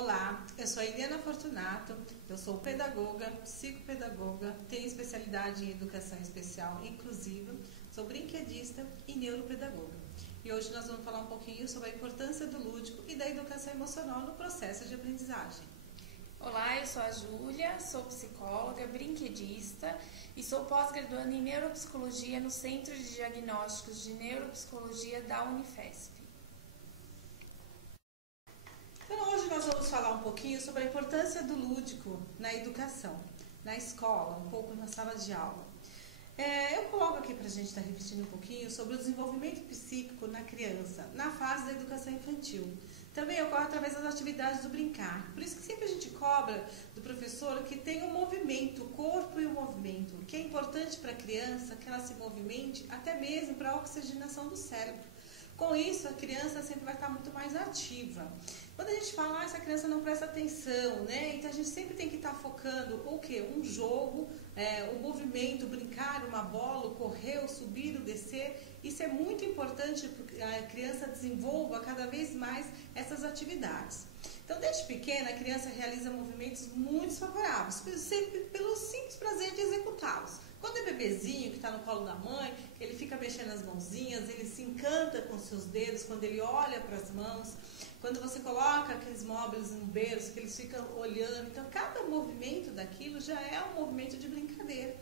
Olá, eu sou a Eliana Fortunato, eu sou pedagoga, psicopedagoga, tenho especialidade em educação especial inclusiva, sou brinquedista e neuropedagoga. E hoje nós vamos falar um pouquinho sobre a importância do lúdico e da educação emocional no processo de aprendizagem. Olá, eu sou a Júlia, sou psicóloga, brinquedista e sou pós-graduanda em neuropsicologia no Centro de Diagnósticos de Neuropsicologia da Unifesp. Então hoje nós vamos falar um pouquinho sobre a importância do lúdico na educação, na escola, um pouco na sala de aula. Eu coloco aqui para a gente estar refletindo um pouquinho sobre o desenvolvimento psíquico na criança, na fase da educação infantil. Também ocorre através das atividades do brincar. Por isso que sempre a gente cobra do professor que tenha um movimento, o corpo e o movimento, que é importante para a criança que ela se movimente, até mesmo para a oxigenação do cérebro. Com isso, a criança sempre vai estar muito mais ativa. Quando a gente fala, essa criança não presta atenção, né? Então a gente sempre tem que estar focando o quê? Um jogo, um movimento, brincar, uma bola, o correr, o subir, o descer. Isso é muito importante para que a criança desenvolva cada vez mais essas atividades. Então, desde pequena, a criança realiza movimentos muito favoráveis, sempre pelo simples prazer de executá-los. Quando é bebezinho, que está no colo da mãe, ele fica mexendo as mãozinhas, ele se encanta com seus dedos quando ele olha para as mãos. Quando você coloca aqueles móveis no berço, que eles ficam olhando. Então, cada movimento daquilo já é um movimento de brincadeira.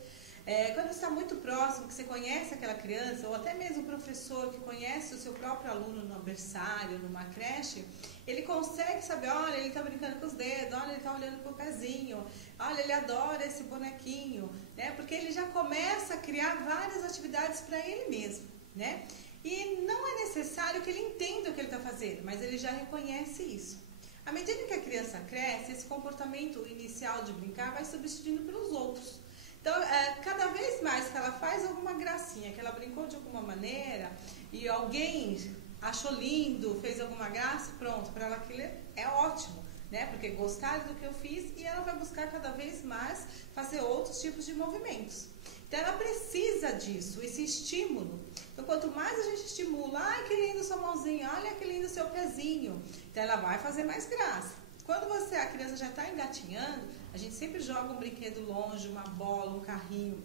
Quando está muito próximo, que você conhece aquela criança, ou até mesmo o professor que conhece o seu próprio aluno no berçário, numa creche, ele consegue saber, olha, ele está brincando com os dedos, olha, ele está olhando para o pezinho, olha, ele adora esse bonequinho, né? Porque ele já começa a criar várias atividades para ele mesmo, né? E não é necessário que ele entenda o que ele está fazendo, mas ele já reconhece isso. À medida que a criança cresce, esse comportamento inicial de brincar vai substituindo pelos outros. Então, cada vez mais que ela faz alguma gracinha, que ela brincou de alguma maneira e alguém achou lindo, fez alguma graça, pronto, para ela aquilo é ótimo, né? Porque gostaram do que eu fiz e ela vai buscar cada vez mais fazer outros tipos de movimentos. Então, ela precisa disso, esse estímulo. Então, quanto mais a gente estimula, ai, que lindo sua mãozinha, olha que lindo seu pezinho, então ela vai fazer mais graça. Quando a criança já está engatinhando, a gente sempre joga um brinquedo longe, uma bola, um carrinho,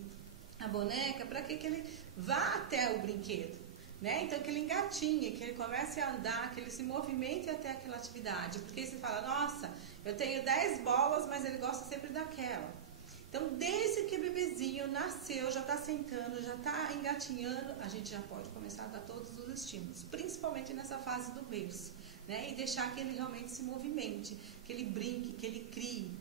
a boneca, para que ele vá até o brinquedo, né? Então, que ele engatinhe, que ele comece a andar, que ele se movimente até aquela atividade. Porque você fala, nossa, eu tenho 10 bolas, mas ele gosta sempre daquela. Então, desde que o bebezinho nasceu, já está sentando, já está engatinhando, a gente já pode começar a dar todos os estímulos, principalmente nessa fase do berço, né? E deixar que ele realmente se movimente, que ele brinque, que ele crie.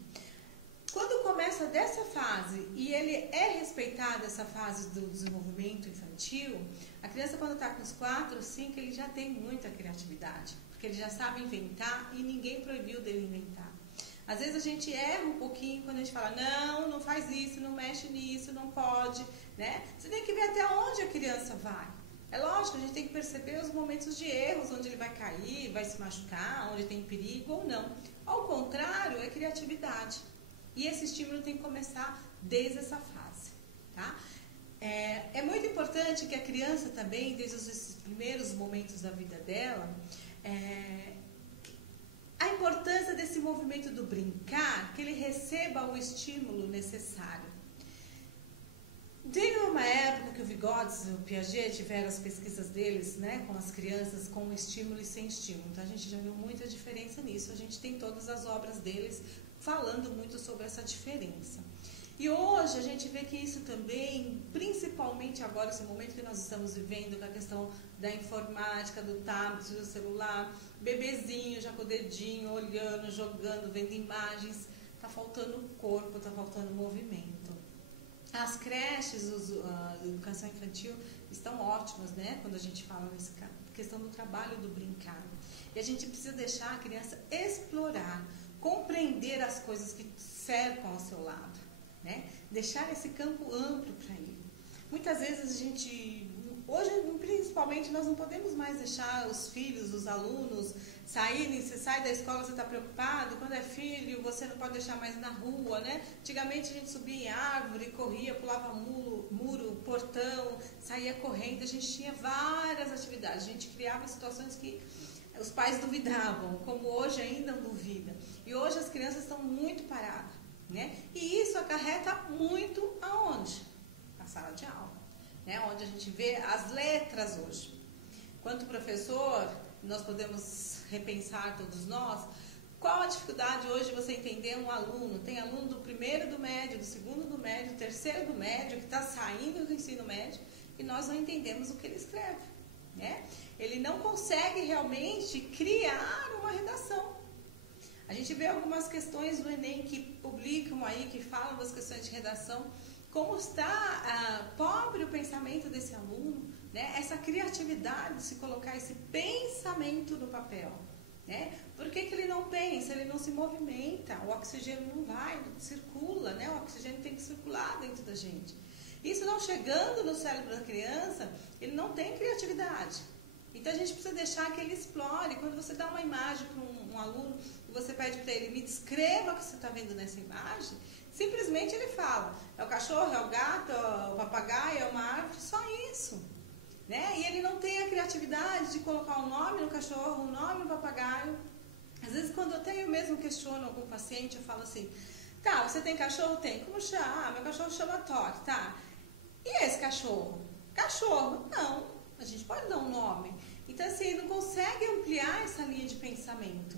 Quando começa dessa fase e ele é respeitado essa fase do desenvolvimento infantil, a criança quando está com os 4, 5, ele já tem muita criatividade, porque ele já sabe inventar e ninguém proibiu dele inventar. Às vezes a gente erra um pouquinho quando a gente fala, não faz isso, não mexe nisso, não pode, né? Você tem que ver até onde a criança vai. É lógico, a gente tem que perceber os momentos de erros, onde ele vai cair, vai se machucar, onde tem perigo ou não. Ao contrário, é criatividade. E esse estímulo tem que começar desde essa fase, tá? É muito importante que a criança também, desde os primeiros momentos da vida dela, a importância desse movimento do brincar, que ele receba o estímulo necessário. Teve uma época que o Vygotsky e o Piaget tiveram as pesquisas deles, né, com as crianças com estímulo e sem estímulo. Então a gente já viu muita diferença nisso. A gente tem todas as obras deles falando muito sobre essa diferença. E hoje a gente vê que isso também, principalmente agora, esse momento que nós estamos vivendo, com a questão da informática, do tablet, do celular, bebezinho já com o dedinho, olhando, jogando, vendo imagens, está faltando corpo, está faltando movimento. As creches, a educação infantil estão ótimas, né? Quando a gente fala nessa questão do trabalho do brincar. E a gente precisa deixar a criança explorar, compreender as coisas que cercam ao seu lado, né? Deixar esse campo amplo para ele. Muitas vezes a gente, hoje principalmente, nós não podemos mais deixar os filhos, os alunos saírem. Você sai da escola, você está preocupado, quando é filho, você não pode deixar mais na rua, né? Antigamente a gente subia em árvore, corria, pulava muro, portão, saía correndo, a gente tinha várias atividades, a gente criava situações que os pais duvidavam, como hoje ainda duvida. E hoje as crianças estão muito paradas, né? E isso acarreta muito aonde? Na sala de aula, né? Onde a gente vê as letras hoje. Quanto professor, nós podemos repensar todos nós, qual a dificuldade hoje de você entender um aluno? Tem aluno do primeiro do médio, do segundo do médio, do terceiro do médio, que está saindo do ensino médio, e nós não entendemos o que ele escreve, né? Ele não consegue realmente criar uma redação. A gente vê algumas questões do Enem que publicam aí, que falam das questões de redação, como está pobre o pensamento desse aluno, né? Essa criatividade de se colocar esse pensamento no papel, né? Por que ele não pensa, ele não se movimenta, o oxigênio não vai, não circula, né? O oxigênio tem que circular dentro da gente. Isso não chegando no cérebro da criança, ele não tem criatividade. Então a gente precisa deixar que ele explore. Quando você dá uma imagem para um aluno e você pede para ele, me descreva o que você está vendo nessa imagem, simplesmente ele fala, é o cachorro, é o gato, é o papagaio, é uma árvore, só isso, né? E ele não tem a criatividade de colocar o nome no cachorro, o nome no papagaio. Às vezes quando eu tenho mesmo questiono algum paciente, eu falo assim, tá, você tem cachorro? Tem. Como chama? Ah, meu cachorro chama Toque, tá. E esse cachorro? Cachorro? Não. A gente pode dar um nome. Então, assim, ele não consegue ampliar essa linha de pensamento.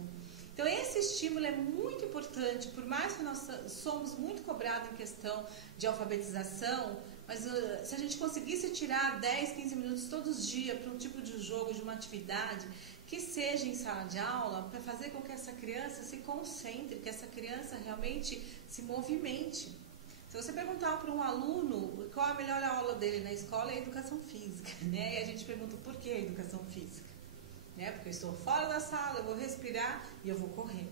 Então, esse estímulo é muito importante, por mais que nós somos muito cobrados em questão de alfabetização, mas se a gente conseguisse tirar 10, 15 minutos todos os dias para um tipo de jogo, de uma atividade, que seja em sala de aula, para fazer com que essa criança se concentre, que essa criança realmente se movimente. Se você perguntar para um aluno qual a melhor aula dele na escola, é a educação física, né? E a gente pergunta por que a educação física, né? Porque eu estou fora da sala, eu vou respirar e eu vou correr,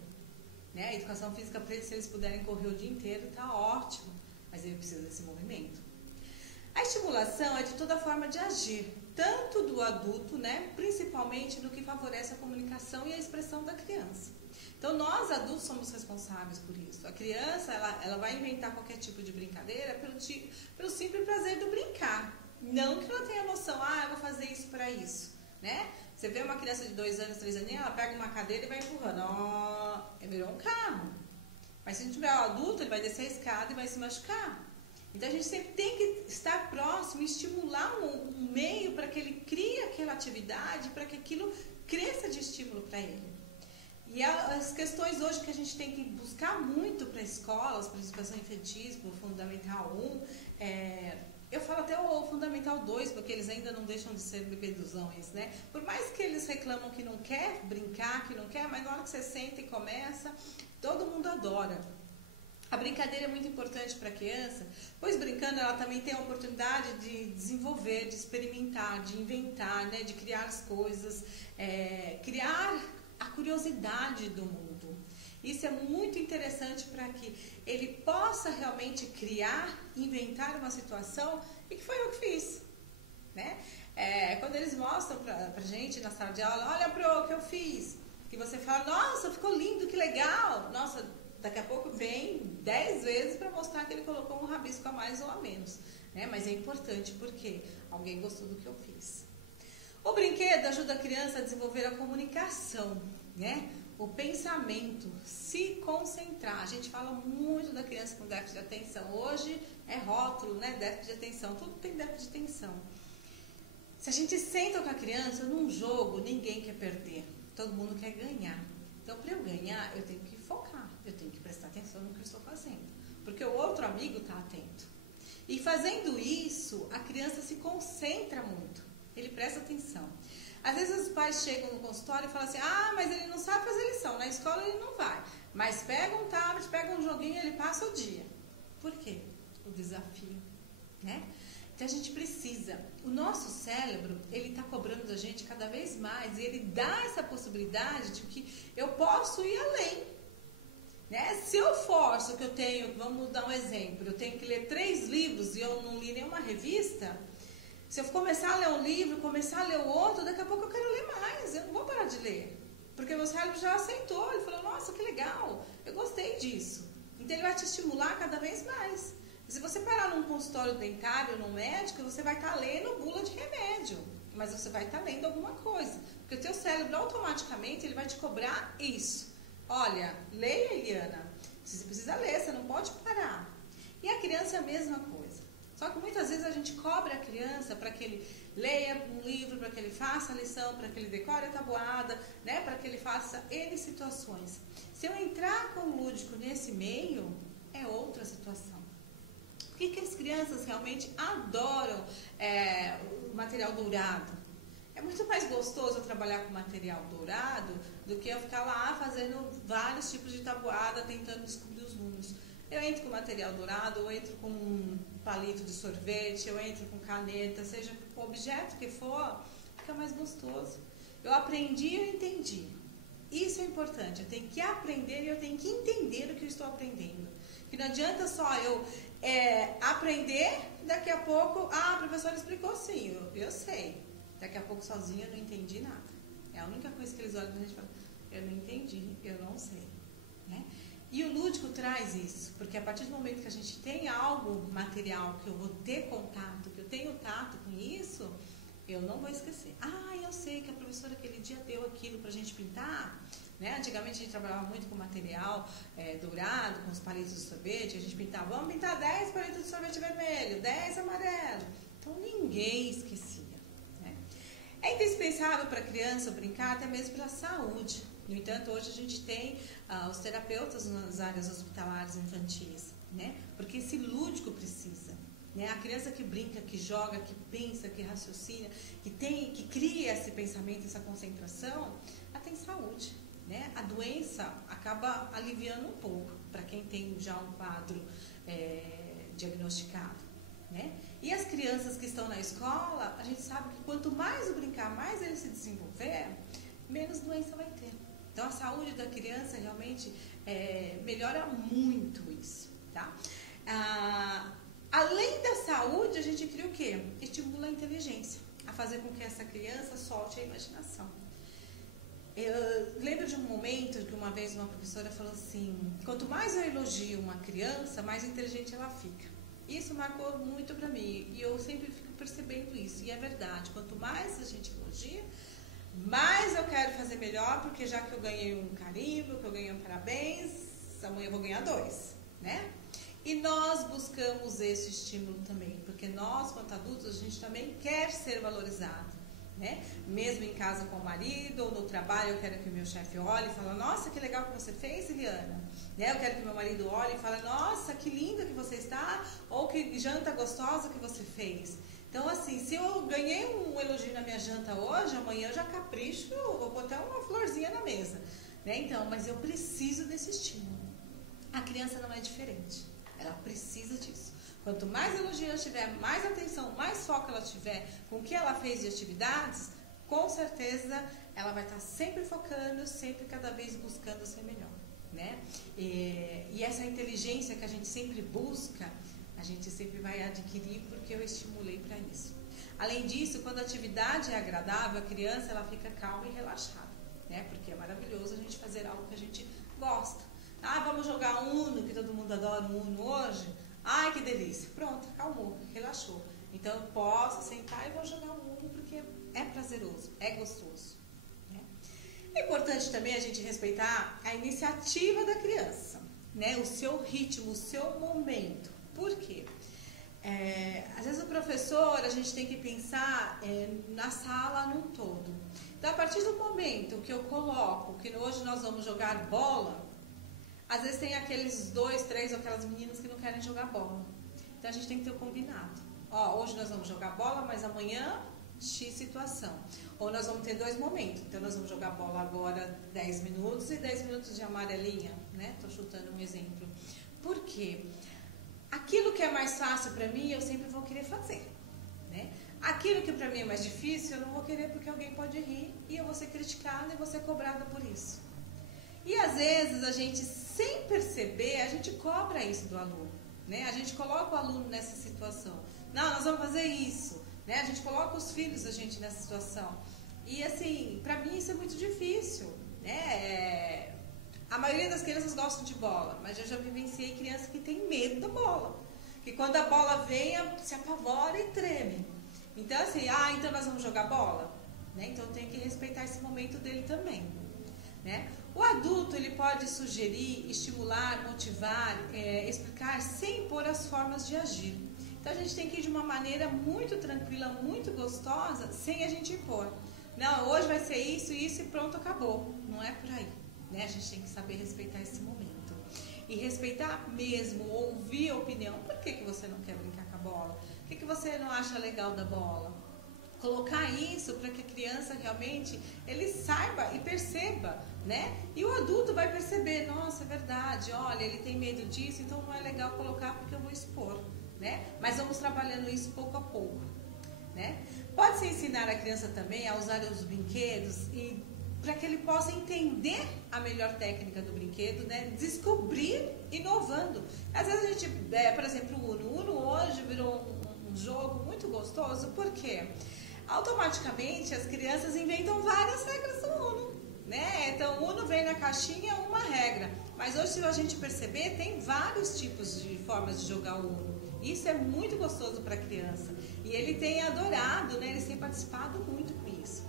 né? A educação física, para eles, se eles puderem correr o dia inteiro, está ótimo, mas ele precisa desse movimento. A estimulação é de toda forma de agir, tanto do adulto, né? Principalmente no que favorece a comunicação e a expressão da criança. Então, nós adultos somos responsáveis por isso. A criança, ela vai inventar qualquer tipo de brincadeira pelo simples prazer do brincar. Não que ela tenha noção, eu vou fazer isso para isso, né? Você vê uma criança de 2 anos, 3 anos, ela pega uma cadeira e vai empurrando. Virou um carro. Mas se a gente tiver um adulto, ele vai descer a escada e vai se machucar. Então, a gente sempre tem que estar próximo, estimular um meio para que ele crie aquela atividade, para que aquilo cresça de estímulo para ele. E as questões hoje que a gente tem que buscar muito para escolas, para educação infantil, para o Fundamental 1, eu falo até o Fundamental 2, porque eles ainda não deixam de ser bebeduzões, né? Por mais que eles reclamam que não quer brincar, que não quer, mas na hora que você senta e começa, todo mundo adora. A brincadeira é muito importante para a criança, pois brincando ela também tem a oportunidade de desenvolver, de experimentar, de inventar, né? De criar as coisas, criar a curiosidade do mundo. Isso é muito interessante para que ele possa realmente criar, inventar uma situação, e que foi eu que fiz, né? Quando eles mostram pra gente na sala de aula, olha pro que eu fiz, que você fala, nossa, ficou lindo, que legal, nossa, daqui a pouco vem 10 vezes para mostrar que ele colocou um rabisco a mais ou a menos, né? Mas é importante porque alguém gostou do que eu fiz. O brinquedo ajuda a criança a desenvolver a comunicação, né? O pensamento, se concentrar. A gente fala muito da criança com déficit de atenção. Hoje é rótulo, né? Déficit de atenção. Tudo tem déficit de atenção. Se a gente senta com a criança num jogo, ninguém quer perder. Todo mundo quer ganhar. Então, para eu ganhar, eu tenho que focar. Eu tenho que prestar atenção no que eu estou fazendo. Porque o outro amigo está atento. E fazendo isso, a criança se concentra muito. Ele presta atenção. Às vezes os pais chegam no consultório e falam assim, mas ele não sabe fazer lição, na escola ele não vai. Mas pega um tablet, pega um joguinho e ele passa o dia. Por quê? O desafio, né? Então a gente precisa, o nosso cérebro, ele está cobrando da gente cada vez mais e ele dá essa possibilidade de que eu posso ir além, né? Se eu forço que eu tenho, vamos dar um exemplo, eu tenho que ler 3 livros e eu não li nenhuma revista. Se eu começar a ler um livro, começar a ler o outro, daqui a pouco eu quero ler mais, eu não vou parar de ler. Porque meu cérebro já aceitou, ele falou, nossa, que legal, eu gostei disso. Então ele vai te estimular cada vez mais. E se você parar num consultório dentário, num médico, você vai estar lendo bula de remédio, mas você vai estar lendo alguma coisa. Porque o teu cérebro automaticamente ele vai te cobrar isso. Olha, leia, Eliana. Você precisa ler, você não pode parar. E a criança é a mesma coisa. Só que muitas vezes a gente cobra a criança para que ele leia um livro, para que ele faça a lição, para que ele decore a tabuada, né? Para que ele faça N situações. Se eu entrar com o lúdico nesse meio, é outra situação. Por que as crianças realmente adoram o material dourado? É muito mais gostoso eu trabalhar com material dourado do que eu ficar lá fazendo vários tipos de tabuada, tentando descobrir os números. Eu entro com material dourado, eu entro com um palito de sorvete, eu entro com caneta, seja o objeto que for, fica mais gostoso. Eu aprendi e eu entendi. Isso é importante, eu tenho que aprender e eu tenho que entender o que eu estou aprendendo. Que não adianta só eu aprender, daqui a pouco, a professora explicou sim, eu sei. Daqui a pouco sozinha eu não entendi nada. É a única coisa que eles olham pra gente e falam, eu não entendi, eu não sei. Né? E o lúdico traz isso, porque a partir do momento que a gente tem algo material, que eu vou ter contato, que eu tenho tato com isso, eu não vou esquecer. Eu sei que a professora aquele dia deu aquilo pra gente pintar. Né? Antigamente a gente trabalhava muito com material dourado, com os palitos de sorvete, a gente pintava, vamos pintar 10 palitos de sorvete vermelho, 10 amarelo. Então ninguém esquecia. É indispensável para a criança brincar até mesmo para a saúde. No entanto, hoje a gente tem os terapeutas nas áreas hospitalares infantis, né? Porque esse lúdico precisa. Né? A criança que brinca, que joga, que pensa, que raciocina, que cria esse pensamento, essa concentração, ela tem saúde. Né? A doença acaba aliviando um pouco para quem tem já um quadro diagnosticado. Né? E as crianças que estão na escola, a gente sabe que quanto mais o brincar, mais ele se desenvolver, menos doença vai ter. Então a saúde da criança realmente melhora muito isso. Tá? Além da saúde, a gente cria o quê? Estimula a inteligência, a fazer com que essa criança solte a imaginação. Eu lembro de um momento que uma vez uma professora falou assim, quanto mais eu elogio uma criança, mais inteligente ela fica. Isso marcou muito para mim e eu sempre fico percebendo isso. E é verdade, quanto mais a gente elogia, mais eu quero fazer melhor, porque já que eu ganhei um carimbo, que eu ganhei um parabéns, amanhã eu vou ganhar 2, né? E nós buscamos esse estímulo também, porque nós, quanto adultos, a gente também quer ser valorizado. Né? Mesmo em casa com o marido ou no trabalho, eu quero que o meu chefe olhe e fale, nossa, que legal que você fez, Eliana. Né? Eu quero que meu marido olhe e fale, nossa, que linda que você está, ou que janta gostosa que você fez. Então, assim, se eu ganhei um elogio na minha janta hoje, amanhã eu já capricho, vou botar uma florzinha na mesa. Né? Então, mas eu preciso desse estímulo. A criança não é diferente, ela precisa disso. Quanto mais elogio ela tiver, mais atenção, mais foco ela tiver com o que ela fez de atividades, com certeza ela vai estar sempre focando, sempre cada vez buscando ser melhor. Né? E essa inteligência que a gente sempre busca, a gente sempre vai adquirir porque eu estimulei para isso. Além disso, quando a atividade é agradável, a criança ela fica calma e relaxada. Né? Porque é maravilhoso a gente fazer algo que a gente gosta. Vamos jogar Uno, que todo mundo adora o Uno hoje? Ai, que delícia. Pronto, acalmou, relaxou. Então, eu posso sentar e vou jogar o Uno porque é prazeroso, é gostoso. Né? É importante também a gente respeitar a iniciativa da criança, né? O seu ritmo, o seu momento. Por quê? Às vezes o professor, a gente tem que pensar na sala num todo. Então, a partir do momento que eu coloco que hoje nós vamos jogar bola, às vezes tem aqueles 2, 3 ou aquelas meninas que não querem jogar bola. Então a gente tem que ter o combinado. Hoje nós vamos jogar bola, mas amanhã X situação. Ou nós vamos ter 2 momentos. Então nós vamos jogar bola agora 10 minutos e 10 minutos de amarelinha. Né? Tô chutando um exemplo. Por quê? Aquilo que é mais fácil para mim, eu sempre vou querer fazer. Né? Aquilo que para mim é mais difícil, eu não vou querer porque alguém pode rir e eu vou ser criticada e vou ser cobrada por isso. E às vezes a gente, sem perceber, a gente cobra isso do aluno, né? A gente coloca o aluno nessa situação. Não, nós vamos fazer isso, né? A gente coloca os filhos da gente nessa situação. E assim, pra mim isso é muito difícil, né? A maioria das crianças gostam de bola, mas eu já vivenciei crianças que têm medo da bola. Que quando a bola vem, se apavora e treme. Então assim, então nós vamos jogar bola? Né? Então eu tenho que respeitar esse momento dele também. Né? O adulto, ele pode sugerir, estimular, motivar, explicar sem impor as formas de agir. Então a gente tem que ir de uma maneira muito tranquila, muito gostosa, sem a gente impor. Não, hoje vai ser isso, isso e pronto, acabou. Não é por aí, né? A gente tem que saber respeitar esse momento. E respeitar mesmo, ouvir a opinião. Por que você não quer brincar com a bola? O que você não acha legal da bola? Colocar isso para que a criança realmente ele saiba e perceba, né? E o adulto vai perceber, nossa, é verdade, olha, ele tem medo disso, então não é legal colocar porque eu vou expor, né? Mas vamos trabalhando isso pouco a pouco, né? Pode-se ensinar a criança também a usar os brinquedos e para que ele possa entender a melhor técnica do brinquedo, né? Descobrir inovando. Às vezes a gente, por exemplo, o Uno hoje virou um jogo muito gostoso, por quê? Automaticamente as crianças inventam várias regras do Uno, né? Então o Uno vem na caixinha uma regra, mas hoje, se a gente perceber, tem vários tipos de formas de jogar o Uno. Isso é muito gostoso para a criança e ele tem adorado, né? Ele tem participado muito com isso.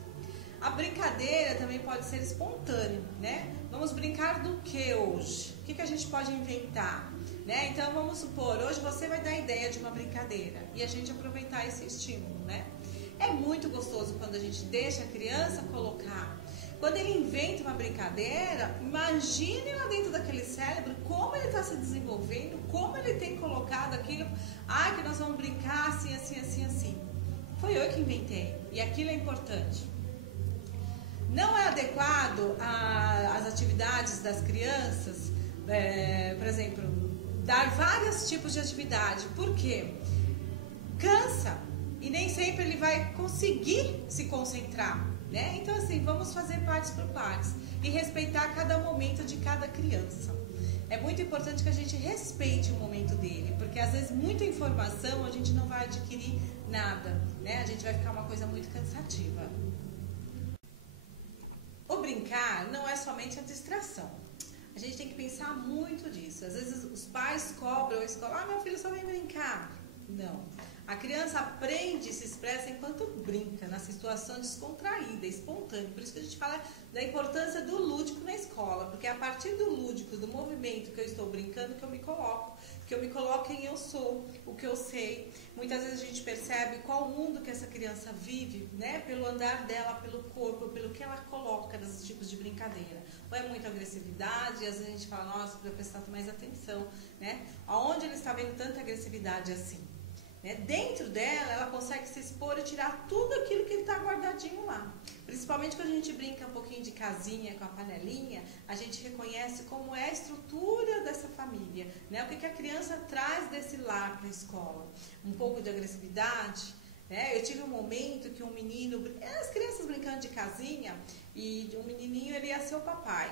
A brincadeira também pode ser espontânea, né? Vamos brincar do que hoje? O que a gente pode inventar? Né? Então vamos supor, hoje você vai dar a ideia de uma brincadeira e a gente aproveitar esse estímulo, né? É muito gostoso quando a gente deixa a criança colocar. Quando ele inventa uma brincadeira, imagine lá dentro daquele cérebro como ele está se desenvolvendo, como ele tem colocado aquilo. Ah, que nós vamos brincar assim, assim, assim, assim. Foi eu que inventei e aquilo é importante. Não é adequado às atividades das crianças, por exemplo, dar vários tipos de atividade. Por quê? Cansa e nem sempre ele vai conseguir se concentrar, né? Então, assim, vamos fazer partes por partes e respeitar cada momento de cada criança. É muito importante que a gente respeite o momento dele, porque às vezes muita informação a gente não vai adquirir nada, né? A gente vai ficar uma coisa muito cansativa. O brincar não é somente a distração. A gente tem que pensar muito disso. Às vezes os pais cobram a escola, meu filho só vem brincar. Não. A criança aprende e se expressa enquanto brinca, na situação descontraída, espontânea. Por isso que a gente fala da importância do lúdico na escola, porque é a partir do lúdico, do movimento que eu estou brincando, que eu me coloco quem eu sou, o que eu sei. Muitas vezes a gente percebe qual mundo que essa criança vive, né? Pelo andar dela, pelo corpo, pelo que ela coloca nesses tipos de brincadeira. Ou é muita agressividade, às vezes a gente fala, nossa, precisa prestar mais atenção, né? Aonde ele está vendo tanta agressividade assim? Né? Dentro dela, ela consegue se expor e tirar tudo aquilo que está guardadinho lá. Principalmente quando a gente brinca um pouquinho de casinha com a panelinha, a gente reconhece como é a estrutura dessa família, né? O que a criança traz desse lar para a escola. Um pouco de agressividade, né? Eu tive um momento que um menino, as crianças brincando de casinha, e um menininho ele ia ser o papai.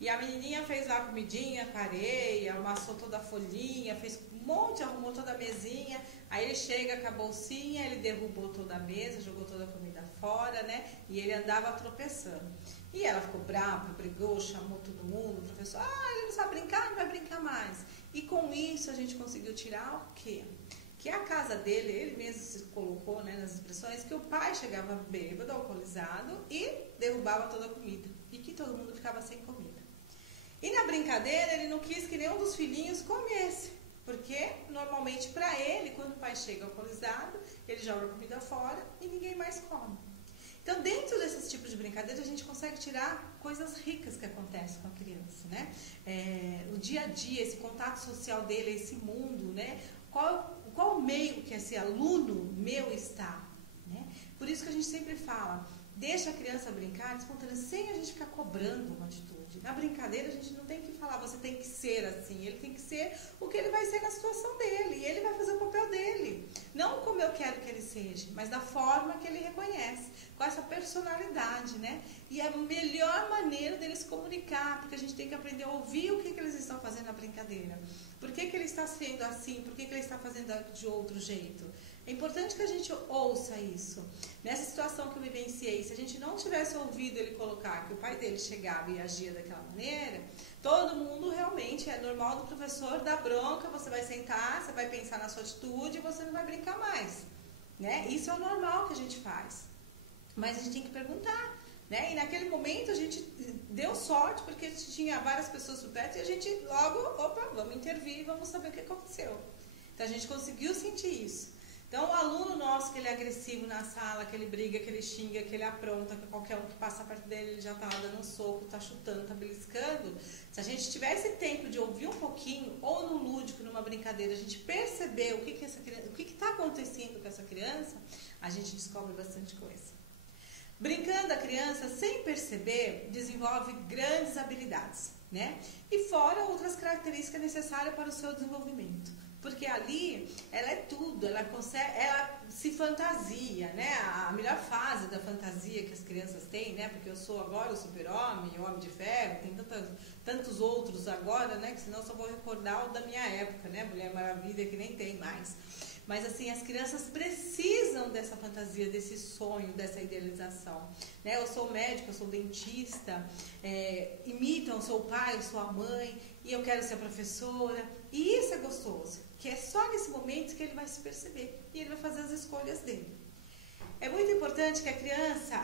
E a menininha fez lá a comidinha com areia, amassou toda a folhinha, fez um monte, arrumou toda a mesinha. Aí ele chega com a bolsinha, ele derrubou toda a mesa, jogou toda a comida fora, né? E ele andava tropeçando. E ela ficou brava, brigou, chamou todo mundo, o professor, ele não sabe brincar, não vai brincar mais. E com isso a gente conseguiu tirar o quê? Que a casa dele, ele mesmo se colocou, né, nas expressões, que o pai chegava bêbado, alcoolizado e derrubava toda a comida. E que todo mundo ficava sem comida. E na brincadeira ele não quis que nenhum dos filhinhos comesse. Porque normalmente para ele, quando o pai chega alcoolizado, ele joga a comida fora e ninguém mais come. Então, dentro desses tipos de brincadeira, a gente consegue tirar coisas ricas que acontecem com a criança, né? O dia a dia, esse contato social dele, esse mundo, né? Qual meio que esse aluno meu está, né? Por isso que a gente sempre fala, deixa a criança brincar espontânea, sem a gente ficar cobrando uma atitude. Na brincadeira, a gente não tem que falar, você tem que ser assim. Ele tem que ser o que ele vai ser na situação dele. E ele vai fazer o papel dele. Não como eu quero que ele seja, mas da forma que ele reconhece. Com essa personalidade, né? E a melhor maneira dele se comunicar, porque a gente tem que aprender a ouvir o que eles estão fazendo na brincadeira. Por que ele está sendo assim? Por que ele está fazendo de outro jeito? É importante que a gente ouça isso. Nessa situação que eu vivenciei, se a gente não tivesse ouvido ele colocar que o pai dele chegava e agia daquela maneira, todo mundo realmente, é normal do professor dar bronca, você vai sentar, você vai pensar na sua atitude e você não vai brincar mais, né? Isso é o normal que a gente faz. Mas a gente tem que perguntar, né? E naquele momento a gente deu sorte, porque tinha várias pessoas por perto e a gente logo, opa, vamos intervir, vamos saber o que aconteceu. Então a gente conseguiu sentir isso. Então, o aluno nosso, que ele é agressivo na sala, que ele briga, que ele xinga, que ele apronta, que qualquer um que passa perto dele, ele já está lá dando um soco, está chutando, está beliscando. Se a gente tivesse tempo de ouvir um pouquinho, ou no lúdico, numa brincadeira, a gente perceber o que está acontecendo com essa criança, a gente descobre bastante coisa. Brincando, a criança, sem perceber, desenvolve grandes habilidades, né? E fora outras características necessárias para o seu desenvolvimento. Porque ali, ela é tudo, ela se fantasia, né? A melhor fase da fantasia que as crianças têm, né? Porque eu sou agora o super-homem, o Homem de Ferro, tem tantos outros agora, né? Que senão eu só vou recordar o da minha época, né? Mulher Maravilha, que nem tem mais. Mas assim, as crianças precisam dessa fantasia, desse sonho, dessa idealização, né? Eu sou médico, eu sou dentista, imitam, eu sou o pai, eu sou a mãe, e eu quero ser professora, e isso é gostoso, que é só nesse momento que ele vai se perceber, e ele vai fazer as escolhas dele. É muito importante que a criança,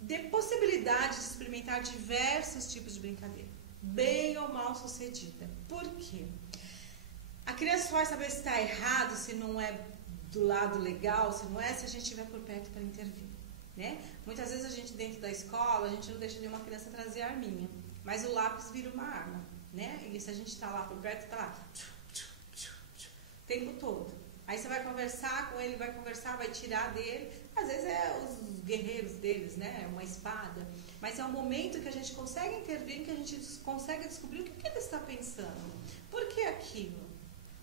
dê possibilidade de experimentar diversos tipos de brincadeira, bem ou mal sucedida. Por quê? A criança só vai saber se está errado, se não é do lado legal, se não é, se a gente estiver por perto para intervir, né? Muitas vezes a gente, dentro da escola, a gente não deixa nenhuma criança trazer a arminha, mas o lápis vira uma arma, né? E se a gente está lá por perto, está lá o tempo todo. Aí você vai conversar com ele, vai tirar dele, às vezes é os guerreiros deles, né? É uma espada, mas é um momento que a gente consegue intervir, que a gente consegue descobrir o que ele está pensando, por que aquilo?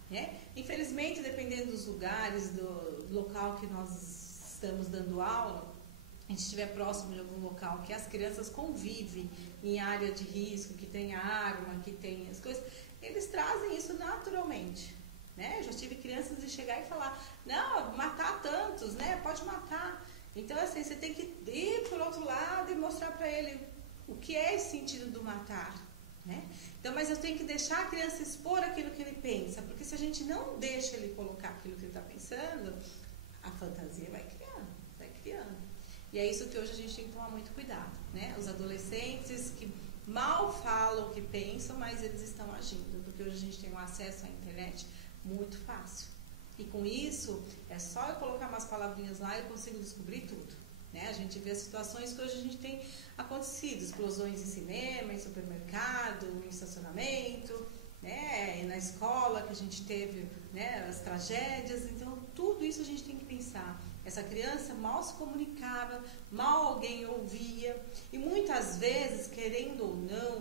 Né? Infelizmente, dependendo dos lugares, do local que nós estamos dando aula, a gente estiver próximo de algum local que as crianças convivem em área de risco, que tem arma, que tem as coisas, eles trazem isso naturalmente. Né? Eu já tive crianças de chegar e falar, não, matar tantos, né? Pode matar. Então, assim, você tem que ir por outro lado e mostrar para ele o que é esse sentido do matar. Né? Então, mas eu tenho que deixar a criança expor aquilo que ele pensa, porque se a gente não deixa ele colocar aquilo que ele está pensando, a fantasia vai criando. E é isso que hoje a gente tem que tomar muito cuidado, né? Os adolescentes que mal falam o que pensam, mas eles estão agindo, porque hoje a gente tem um acesso à internet muito fácil. E com isso, é só eu colocar umas palavrinhas lá e eu consigo descobrir tudo. Né? A gente vê as situações que hoje a gente tem acontecido, explosões em cinema, em supermercado, em estacionamento, né? E na escola que a gente teve, né? As tragédias. Então, tudo isso a gente tem que pensar. Essa criança mal se comunicava, mal alguém ouvia, e muitas vezes, querendo ou não,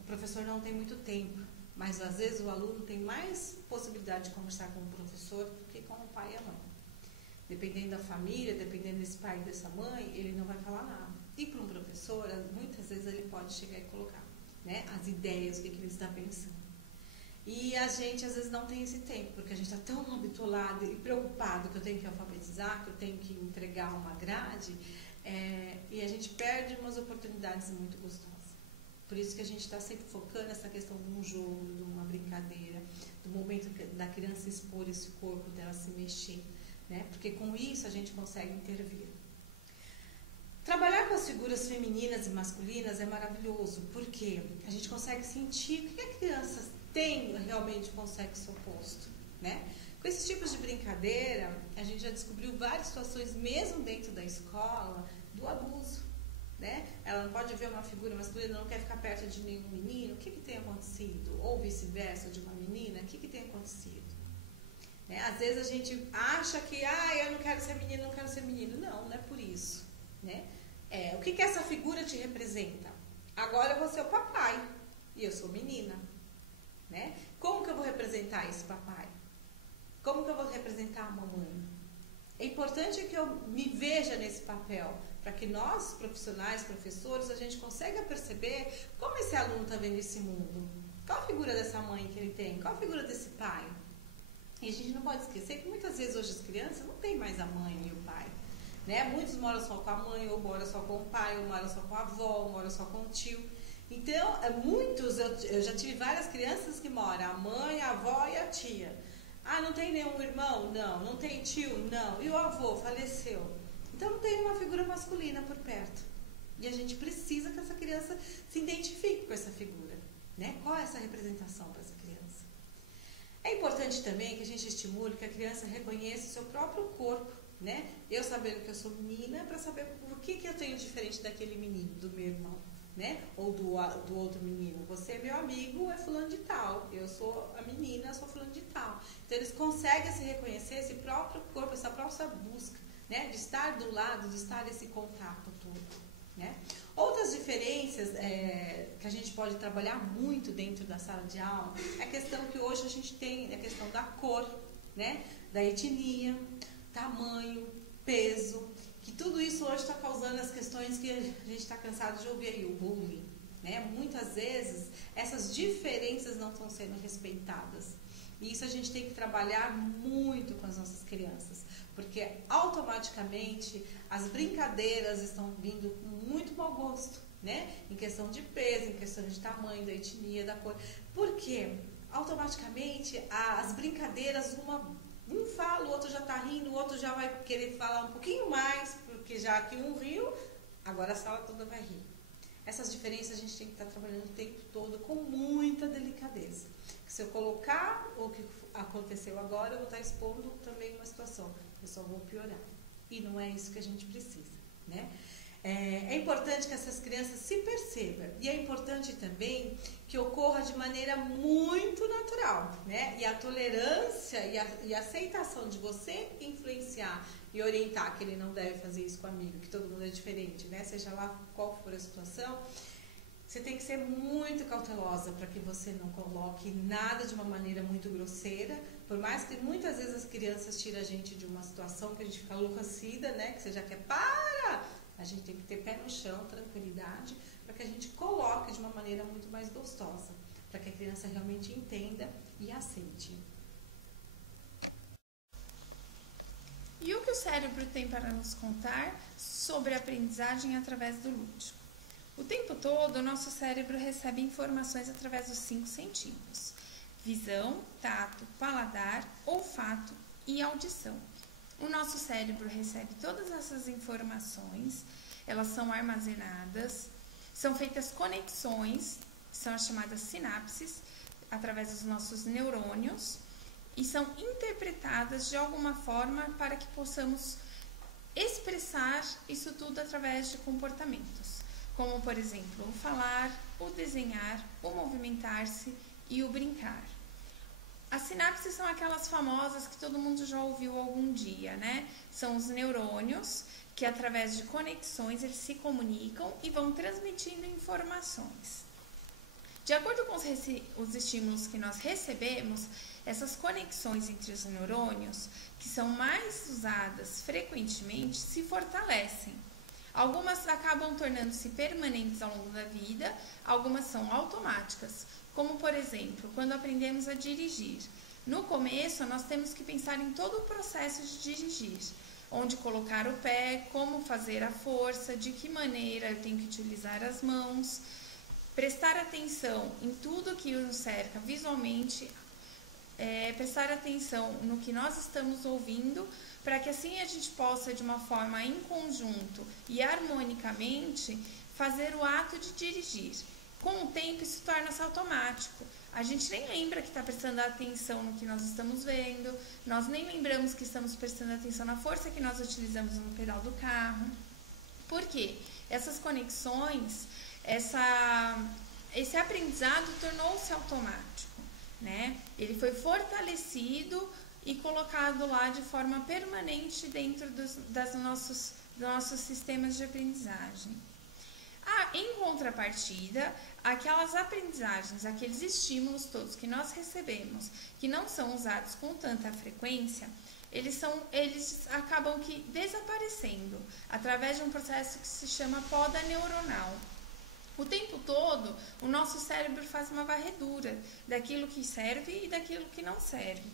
o professor não tem muito tempo, mas às vezes o aluno tem mais possibilidade de conversar com o professor do que com o pai e a mãe. Dependendo da família, dependendo desse pai e dessa mãe, ele não vai falar nada. E para um professor, muitas vezes ele pode chegar e colocar, né, as ideias, o que ele está pensando. E a gente às vezes não tem esse tempo, porque a gente está tão habituado e preocupado que eu tenho que alfabetizar, que eu tenho que entregar uma grade, e a gente perde umas oportunidades muito gostosas. Por isso que a gente está sempre focando nessa questão de um jogo, de uma brincadeira, do momento da criança expor esse corpo, dela se mexer. Né? Porque com isso a gente consegue intervir. Trabalhar com as figuras femininas e masculinas é maravilhoso, porque a gente consegue sentir o que a criança tem realmente com o sexo oposto. Né? Com esses tipos de brincadeira, a gente já descobriu várias situações, mesmo dentro da escola, do abuso. Né? Ela não pode ver uma figura masculina, não quer ficar perto de nenhum menino, o que tem acontecido? Ou vice-versa, de uma menina, o que tem acontecido? Às vezes a gente acha que eu não quero ser menino, não quero ser menino. Não, não é por isso. Né? O que essa figura te representa? Agora eu vou ser o papai e eu sou menina. Né? Como que eu vou representar esse papai? Como que eu vou representar a mamãe? É importante que eu me veja nesse papel, para que nós, profissionais, professores, a gente consiga perceber como esse aluno está vendo esse mundo. Qual a figura dessa mãe que ele tem? Qual a figura desse pai? E a gente não pode esquecer que muitas vezes hoje as crianças não têm mais a mãe e o pai. Né? Muitos moram só com a mãe, ou moram só com o pai, ou moram só com a avó, ou moram só com o tio. Então, eu já tive várias crianças que moram a mãe, a avó e a tia. Não tem nenhum irmão? Não. Não tem tio? Não. E o avô faleceu? Então não tem uma figura masculina por perto. E a gente precisa que essa criança se identifique com essa figura, né? Qual é essa representação para essa criança? É importante também que a gente estimule que a criança reconheça o seu próprio corpo, né? Eu sabendo que eu sou menina, para saber por que eu tenho diferente daquele menino, do meu irmão, né? Ou do outro menino. Você é meu amigo, é fulano de tal. Eu sou a menina, sou fulano de tal. Então eles conseguem se reconhecer esse próprio corpo, essa própria busca, né? De estar do lado, de estar esse contato todo, né? Outras diferenças que a gente pode trabalhar muito dentro da sala de aula é a questão que hoje a gente tem, a questão da cor, né? Da etnia, tamanho, peso, que tudo isso hoje está causando as questões que a gente está cansado de ouvir aí, o bullying, né? Muitas vezes essas diferenças não estão sendo respeitadas. E isso a gente tem que trabalhar muito com as nossas crianças, porque automaticamente as brincadeiras estão vindo com muito mau gosto, né? Em questão de peso, em questão de tamanho, da etnia, da cor. Porque automaticamente as brincadeiras, um fala, o outro já está rindo, o outro já vai querer falar um pouquinho mais, porque já que um riu, agora a sala toda vai rir. Essas diferenças a gente tem que estar trabalhando o tempo todo com muita delicadeza. Se eu colocar o que aconteceu agora, eu vou estar expondo também uma situação. Eu só vou piorar. E não é isso que a gente precisa, né? É importante que essas crianças se percebam. E é importante também que ocorra de maneira muito natural, né? E a tolerância e a aceitação de você influenciar e orientar que ele não deve fazer isso com o amigo, que todo mundo é diferente, né? Seja lá qual for a situação, você tem que ser muito cautelosa para que você não coloque nada de uma maneira muito grosseira, por mais que muitas vezes as crianças tiram a gente de uma situação que a gente fica enlouquecida, né? Que você já quer, para! A gente tem que ter pé no chão, tranquilidade, para que a gente coloque de uma maneira muito mais gostosa, para que a criança realmente entenda e aceite. E o que o cérebro tem para nos contar sobre a aprendizagem através do lúdico? O tempo todo, o nosso cérebro recebe informações através dos 5 sentidos: visão, tato, paladar, olfato e audição. O nosso cérebro recebe todas essas informações, elas são armazenadas, são feitas conexões, são as chamadas sinapses, através dos nossos neurônios, e são interpretadas de alguma forma para que possamos expressar isso tudo através de comportamentos, como, por exemplo, o falar, o desenhar, o movimentar-se e o brincar. As sinapses são aquelas famosas que todo mundo já ouviu algum dia, né? São os neurônios que, através de conexões, eles se comunicam e vão transmitindo informações. De acordo com os estímulos que nós recebemos, essas conexões entre os neurônios, que são mais usadas frequentemente, se fortalecem. Algumas acabam tornando-se permanentes ao longo da vida, algumas são automáticas, como, por exemplo, quando aprendemos a dirigir. No começo, nós temos que pensar em todo o processo de dirigir, onde colocar o pé, como fazer a força, de que maneira eu tenho que utilizar as mãos, prestar atenção em tudo que nos cerca visualmente, prestar atenção no que nós estamos ouvindo, para que assim a gente possa, de uma forma em conjunto e harmonicamente, fazer o ato de dirigir. Com o tempo, isso torna-se automático. A gente nem lembra que está prestando atenção no que nós estamos vendo, nós nem lembramos que estamos prestando atenção na força que nós utilizamos no pedal do carro. Por quê? Essas conexões, esse aprendizado tornou-se automático, né? Ele foi fortalecido e colocado lá de forma permanente dentro dos nossos sistemas de aprendizagem. Em contrapartida, aquelas aprendizagens, aqueles estímulos todos que nós recebemos, que não são usados com tanta frequência, eles acabam que desaparecendo através de um processo que se chama poda neuronal. O tempo todo, o nosso cérebro faz uma varredura daquilo que serve e daquilo que não serve,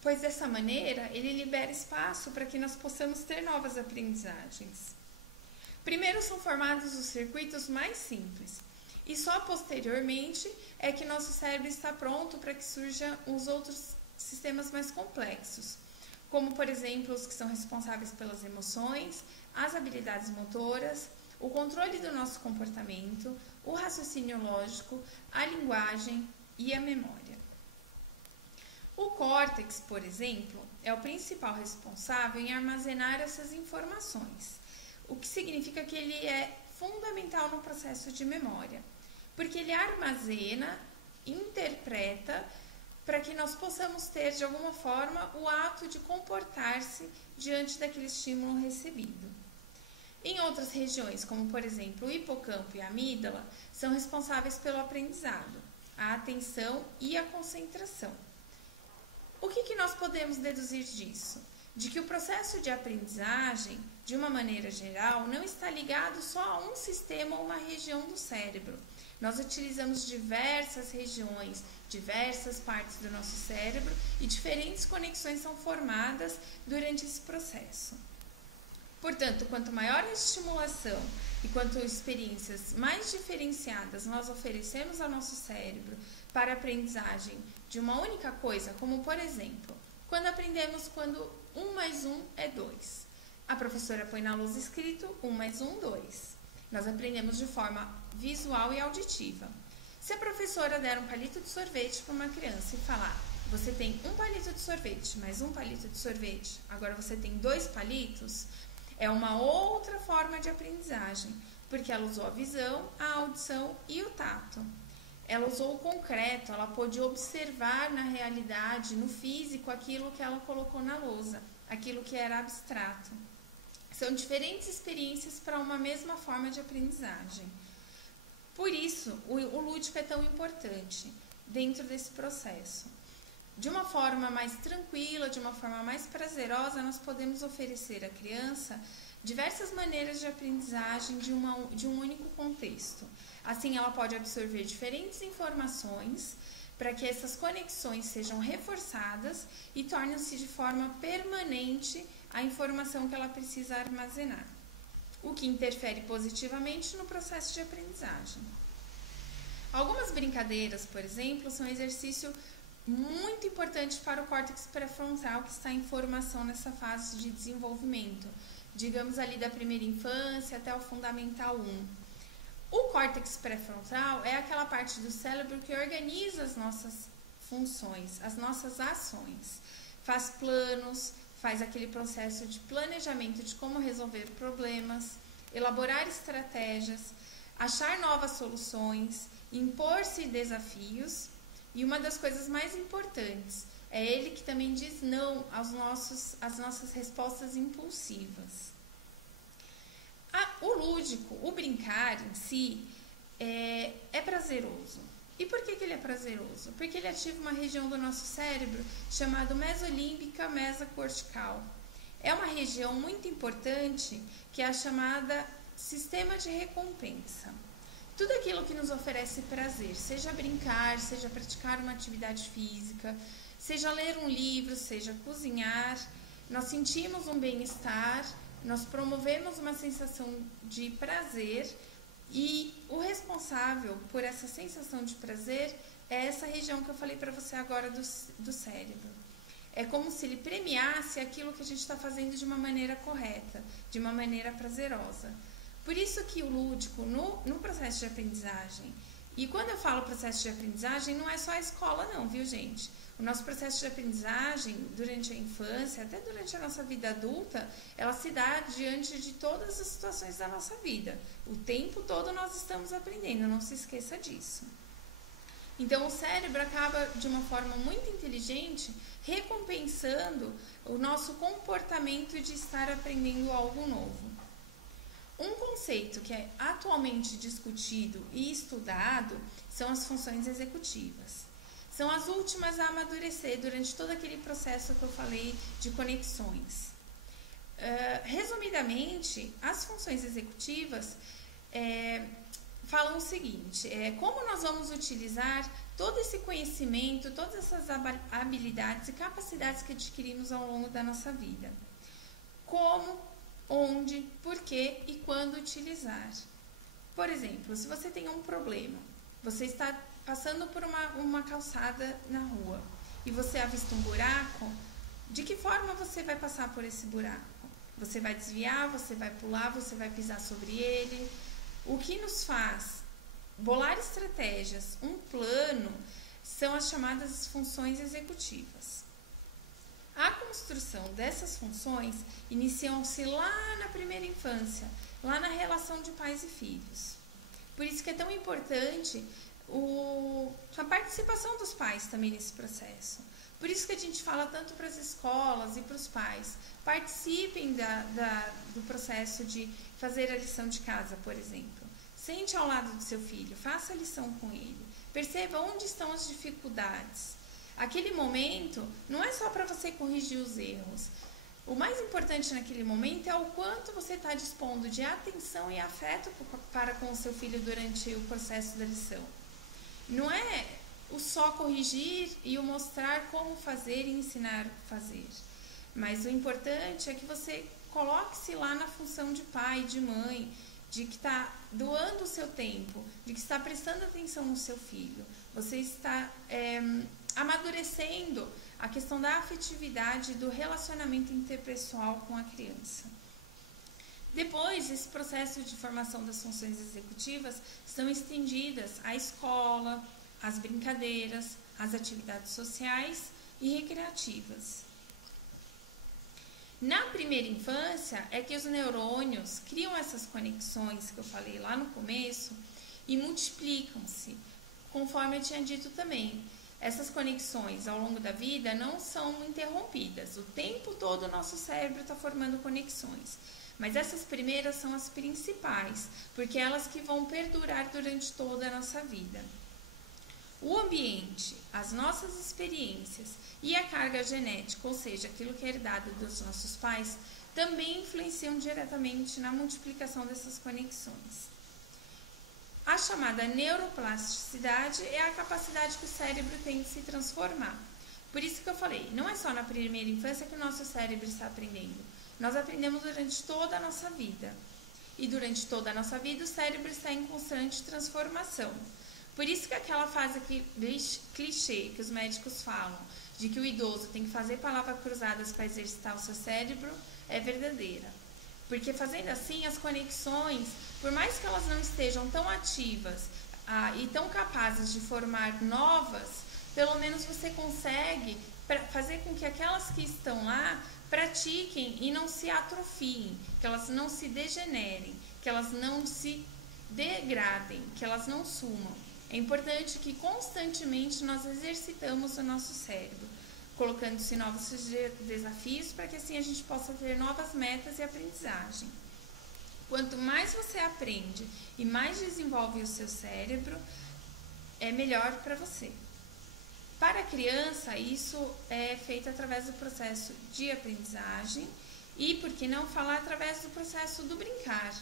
pois dessa maneira ele libera espaço para que nós possamos ter novas aprendizagens. Primeiro são formados os circuitos mais simples, e só posteriormente é que nosso cérebro está pronto para que surjam os outros sistemas mais complexos. como, por exemplo, os que são responsáveis pelas emoções, as habilidades motoras, o controle do nosso comportamento, o raciocínio lógico, a linguagem e a memória. O córtex, por exemplo, é o principal responsável em armazenar essas informações, o que significa que ele é fundamental no processo de memória, porque ele armazena, interpreta, para que nós possamos ter, de alguma forma, o ato de comportar-se diante daquele estímulo recebido. Em outras regiões, como por exemplo o hipocampo e a amígdala, são responsáveis pelo aprendizado, a atenção e a concentração. O que nós podemos deduzir disso? De que o processo de aprendizagem, de uma maneira geral, não está ligado só a um sistema ou uma região do cérebro. Nós utilizamos diversas regiões, diversas partes do nosso cérebro e diferentes conexões são formadas durante esse processo. Portanto, quanto maior a estimulação e quanto experiências mais diferenciadas nós oferecemos ao nosso cérebro para a aprendizagem de uma única coisa, como por exemplo, quando aprendemos quando 1 mais 1 é 2. A professora põe na lousa escrito 1 mais 1, 2. Nós aprendemos de forma visual e auditiva. Se a professora der um palito de sorvete para uma criança e falar, você tem um palito de sorvete, mais um palito de sorvete, agora você tem 2 palitos, é uma outra forma de aprendizagem, porque ela usou a visão, a audição e o tato. Ela usou o concreto, ela pôde observar na realidade, no físico, aquilo que ela colocou na lousa, aquilo que era abstrato. São diferentes experiências para uma mesma forma de aprendizagem. Por isso, o lúdico é tão importante dentro desse processo. De uma forma mais tranquila, de uma forma mais prazerosa, nós podemos oferecer à criança diversas maneiras de aprendizagem de um único contexto. Assim, ela pode absorver diferentes informações para que essas conexões sejam reforçadas e tornem-se de forma permanente a informação que ela precisa armazenar, o que interfere positivamente no processo de aprendizagem. Algumas brincadeiras, por exemplo, são um exercício muito importante para o córtex pré-frontal que está em formação nessa fase de desenvolvimento, digamos ali da primeira infância até o fundamental 1. O córtex pré-frontal é aquela parte do cérebro que organiza as nossas funções, as nossas ações, faz planos, faz aquele processo de planejamento de como resolver problemas, elaborar estratégias, achar novas soluções, impor-se desafios. E uma das coisas mais importantes é ele que também diz não às nossas respostas impulsivas. O lúdico, o brincar em si, é prazeroso. E por que ele é prazeroso? Porque ele ativa uma região do nosso cérebro chamada mesolímbica mesocortical. É uma região muito importante que é a chamada sistema de recompensa. Tudo aquilo que nos oferece prazer, seja brincar, seja praticar uma atividade física, seja ler um livro, seja cozinhar, nós sentimos um bem-estar, nós promovemos uma sensação de prazer e o responsável por essa sensação de prazer é essa região que eu falei para você agora do cérebro. É como se ele premiasse aquilo que a gente está fazendo de uma maneira correta, de uma maneira prazerosa. Por isso que o lúdico, no processo de aprendizagem, e quando eu falo processo de aprendizagem, não é só a escola não, viu gente? O nosso processo de aprendizagem, durante a infância, até durante a nossa vida adulta, ela se dá diante de todas as situações da nossa vida. O tempo todo nós estamos aprendendo, não se esqueça disso. Então, o cérebro acaba, de uma forma muito inteligente, recompensando o nosso comportamento de estar aprendendo algo novo. Um conceito que é atualmente discutido e estudado são as funções executivas. São as últimas a amadurecer durante todo aquele processo que eu falei de conexões. Resumidamente, as funções executivas falam o seguinte, como nós vamos utilizar todo esse conhecimento, todas essas habilidades e capacidades que adquirimos ao longo da nossa vida. Como, onde, por que e quando utilizar. Por exemplo, se você tem um problema, você está passando por uma calçada na rua e você avista um buraco, De que forma você vai passar por esse buraco? Você vai desviar, você vai pular, você vai pisar sobre ele? O que nos faz bolar estratégias, um plano, são as chamadas funções executivas. A construção dessas funções iniciam-se lá na primeira infância, lá na relação de pais e filhos. Por isso que é tão importante a participação dos pais também nesse processo. Por isso que a gente fala tanto para as escolas e para os pais. Participem do processo de fazer a lição de casa, por exemplo. Sente ao lado do seu filho, faça a lição com ele. Perceba onde estão as dificuldades. Aquele momento não é só para você corrigir os erros. O mais importante naquele momento é o quanto você está dispondo de atenção e afeto para com o seu filho durante o processo da lição. Não é o só corrigir e o mostrar como fazer e ensinar o que fazer. Mas o importante é que você coloque-se lá na função de pai, de mãe, de que está doando o seu tempo, de que está prestando atenção no seu filho. Você está amadurecendo a questão da afetividade, do relacionamento interpessoal com a criança. Depois, esse processo de formação das funções executivas são estendidas à escola, às brincadeiras, às atividades sociais e recreativas. Na primeira infância é que os neurônios criam essas conexões que eu falei lá no começo e multiplicam-se, conforme eu tinha dito também. Essas conexões ao longo da vida não são interrompidas. O tempo todo o nosso cérebro está formando conexões. Mas essas primeiras são as principais, porque elas que vão perdurar durante toda a nossa vida. O ambiente, as nossas experiências e a carga genética, ou seja, aquilo que é herdado dos nossos pais, também influenciam diretamente na multiplicação dessas conexões. A chamada neuroplasticidade é a capacidade que o cérebro tem de se transformar. Por isso que eu falei, não é só na primeira infância que o nosso cérebro está aprendendo. Nós aprendemos durante toda a nossa vida. E durante toda a nossa vida o cérebro está em constante transformação. Por isso que aquela fase clichê que os médicos falam, de que o idoso tem que fazer palavras cruzadas para exercitar o seu cérebro, é verdadeira. Porque fazendo assim, as conexões, por mais que elas não estejam tão ativas e tão capazes de formar novas, pelo menos você consegue fazer com que aquelas que estão lá pratiquem e não se atrofiem, que elas não se degenerem, que elas não se degradem, que elas não sumam. É importante que constantemente nós exercitamos o nosso cérebro, colocando-se novos desafios para que assim a gente possa ter novas metas e aprendizagem. Quanto mais você aprende e mais desenvolve o seu cérebro, é melhor para você. Para a criança, isso é feito através do processo de aprendizagem e, por que não falar, através do processo do brincar.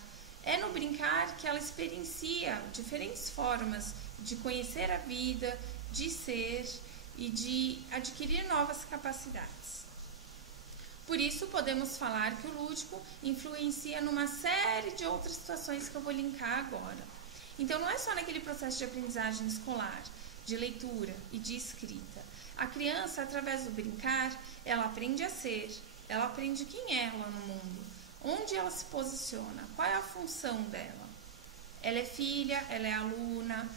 É no brincar que ela experiencia diferentes formas de conhecer a vida, de ser e de adquirir novas capacidades. Por isso, podemos falar que o lúdico influencia numa série de outras situações que eu vou linkar agora. Então, não é só naquele processo de aprendizagem escolar, de leitura e de escrita. A criança, através do brincar, ela aprende a ser, ela aprende quem é ela no mundo, onde ela se posiciona, qual é a função dela. Ela é filha, ela é aluna,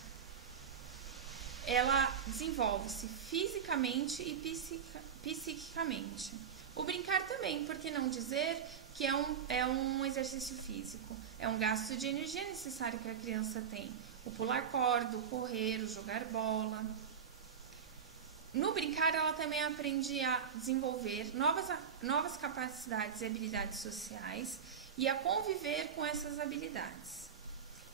ela desenvolve-se fisicamente e psiquicamente. O brincar também, por que não dizer que é um exercício físico, é um gasto de energia necessário que a criança tem. O pular corda, o correr, o jogar bola. No brincar, ela também aprende a desenvolver novas capacidades e habilidades sociais e a conviver com essas habilidades.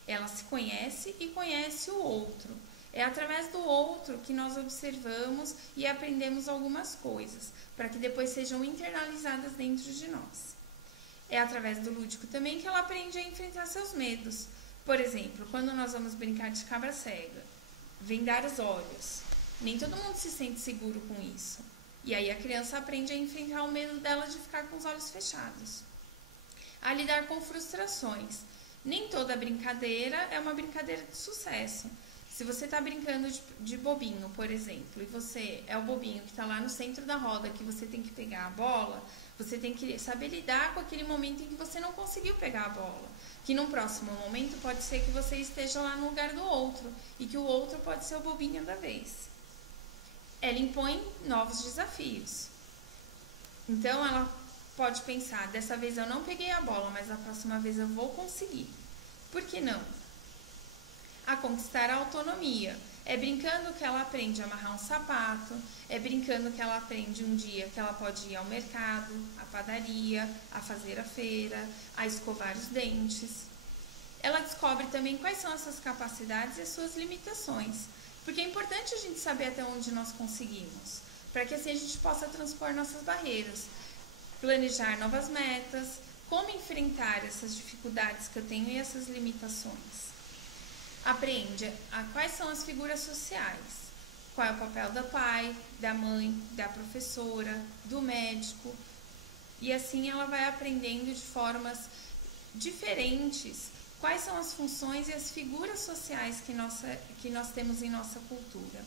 Ela se conhece e conhece o outro. É através do outro que nós observamos e aprendemos algumas coisas, para que depois sejam internalizadas dentro de nós. É através do lúdico também que ela aprende a enfrentar seus medos. Por exemplo, quando nós vamos brincar de cabra cega, vendar os olhos. Nem todo mundo se sente seguro com isso. E aí a criança aprende a enfrentar o medo dela de ficar com os olhos fechados. A lidar com frustrações. Nem toda brincadeira é uma brincadeira de sucesso. Se você está brincando de bobinho, por exemplo, e você é o bobinho que está lá no centro da roda, que você tem que pegar a bola, você tem que saber lidar com aquele momento em que você não conseguiu pegar a bola. Que num próximo momento pode ser que você esteja lá no lugar do outro e que o outro pode ser o bobinho da vez. Ela impõe novos desafios. Então ela pode pensar, dessa vez eu não peguei a bola, mas a próxima vez eu vou conseguir. Por que não? A conquistar a autonomia. É brincando que ela aprende a amarrar um sapato, é brincando que ela aprende um dia que ela pode ir ao mercado, à padaria, a fazer a feira, a escovar os dentes. Ela descobre também quais são essas capacidades e as suas limitações, porque é importante a gente saber até onde nós conseguimos, para que assim a gente possa transpor nossas barreiras, planejar novas metas, como enfrentar essas dificuldades que eu tenho e essas limitações. Aprende quais são as figuras sociais, qual é o papel do pai, da mãe, da professora, do médico, e assim ela vai aprendendo de formas diferentes quais são as funções e as figuras sociais que nós temos em nossa cultura.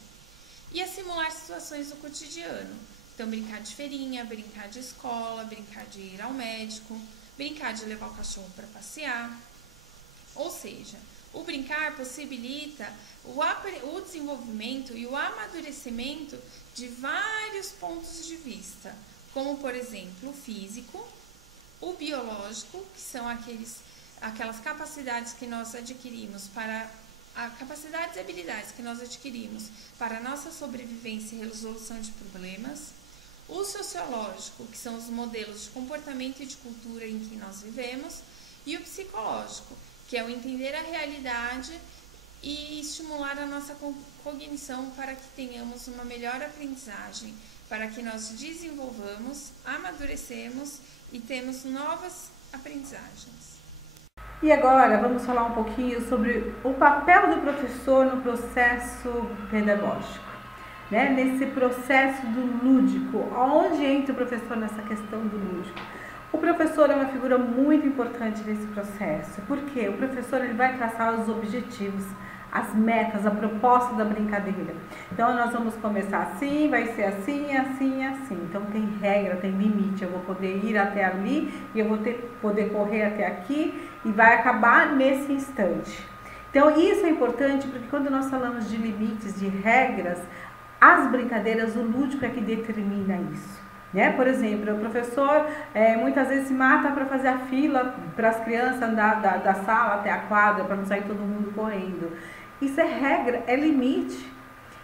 E a simular situações do cotidiano. Então, brincar de feirinha, brincar de escola, brincar de ir ao médico, brincar de levar o cachorro para passear. Ou seja, o brincar possibilita o desenvolvimento e o amadurecimento de vários pontos de vista, como, por exemplo, o físico, o biológico, que são aquelas capacidades que nós adquirimos capacidades e habilidades que nós adquirimos para a nossa sobrevivência e resolução de problemas, o sociológico, que são os modelos de comportamento e de cultura em que nós vivemos, e o psicológico, que é o entender a realidade e estimular a nossa cognição para que tenhamos uma melhor aprendizagem, para que nós desenvolvamos, amadurecemos e temos novas aprendizagens. E agora vamos falar um pouquinho sobre o papel do professor no processo pedagógico, né? Nesse processo do lúdico, onde entra o professor nessa questão do lúdico? O professor é uma figura muito importante nesse processo, porque o professor ele vai traçar os objetivos, as metas, a proposta da brincadeira. Então nós vamos começar assim, vai ser assim, assim, assim. Então tem regra, tem limite, eu vou poder ir até ali e eu vou poder correr até aqui e vai acabar nesse instante. Então isso é importante porque quando nós falamos de limites, de regras, as brincadeiras, o lúdico é que determina isso. Né? Por exemplo, o professor muitas vezes se mata para fazer a fila para as crianças andar da sala até a quadra, para não sair todo mundo correndo. Isso é regra, é limite.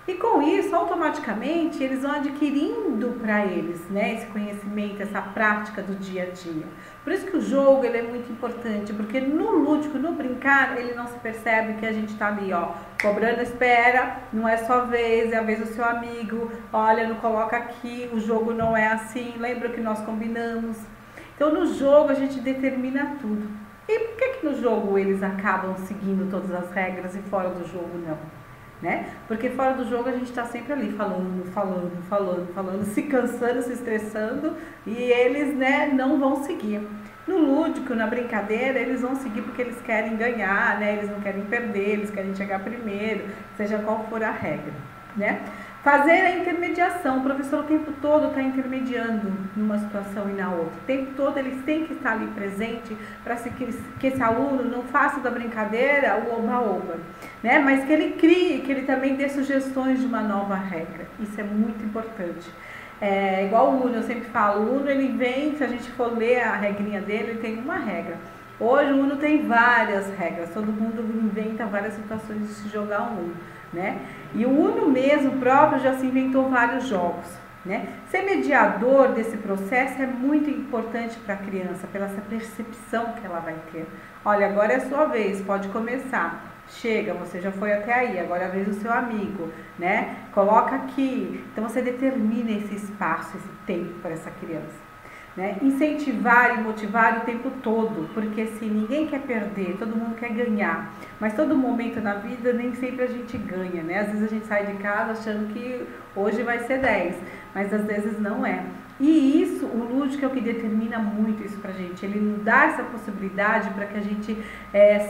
E com isso, automaticamente, eles vão adquirindo para eles, né, esse conhecimento, essa prática do dia a dia. Por isso que o jogo ele é muito importante, porque no lúdico, no brincar, ele não se percebe que a gente está ali, ó, cobrando espera, não é sua vez, é a vez do seu amigo, olha, não coloca aqui, o jogo não é assim, lembra que nós combinamos. Então, no jogo, a gente determina tudo. E por que no jogo eles acabam seguindo todas as regras e fora do jogo não? Né? Porque fora do jogo a gente está sempre ali falando, se cansando, se estressando e eles, né, não vão seguir. No lúdico, na brincadeira, eles vão seguir porque eles querem ganhar, né? Eles não querem perder, eles querem chegar primeiro, seja qual for a regra, né? Fazer a intermediação, o professor o tempo todo está intermediando numa situação e na outra. O tempo todo eles têm que estar ali presente para que esse aluno não faça da brincadeira o oba-oba, né? Mas que ele crie, que ele também dê sugestões de uma nova regra. Isso é muito importante. Igual o Uno, eu sempre falo, o Uno ele vem, se a gente for ler a regrinha dele, ele tem uma regra. Hoje o Uno tem várias regras, todo mundo inventa várias situações de se jogar um Uno, né? E o Uno mesmo próprio já se inventou vários jogos, né? Ser mediador desse processo é muito importante para a criança, pela essa percepção que ela vai ter. Olha, agora é a sua vez, pode começar. Chega, você já foi até aí, agora é a vez do seu amigo, né? Coloca aqui. Então você determina esse espaço, esse tempo para essa criança. Né? Incentivar e motivar o tempo todo, porque assim, ninguém quer perder, todo mundo quer ganhar, mas todo momento na vida nem sempre a gente ganha, né? Às vezes a gente sai de casa achando que hoje vai ser 10, mas às vezes não é. E isso, o lúdico é o que determina muito isso pra gente. Ele nos dá essa possibilidade para que a gente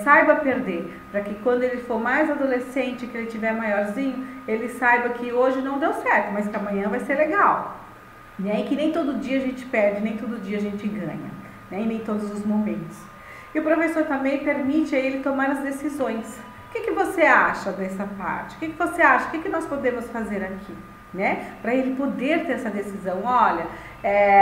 saiba perder. Para que quando ele for mais adolescente, que ele tiver maiorzinho, ele saiba que hoje não deu certo, mas que amanhã vai ser legal. Né? E que nem todo dia a gente perde, nem todo dia a gente ganha. Né? E nem todos os momentos. E o professor também permite a ele tomar as decisões. O que você acha dessa parte? O que você acha? O que nós podemos fazer aqui? Né? Para ele poder ter essa decisão. Olha,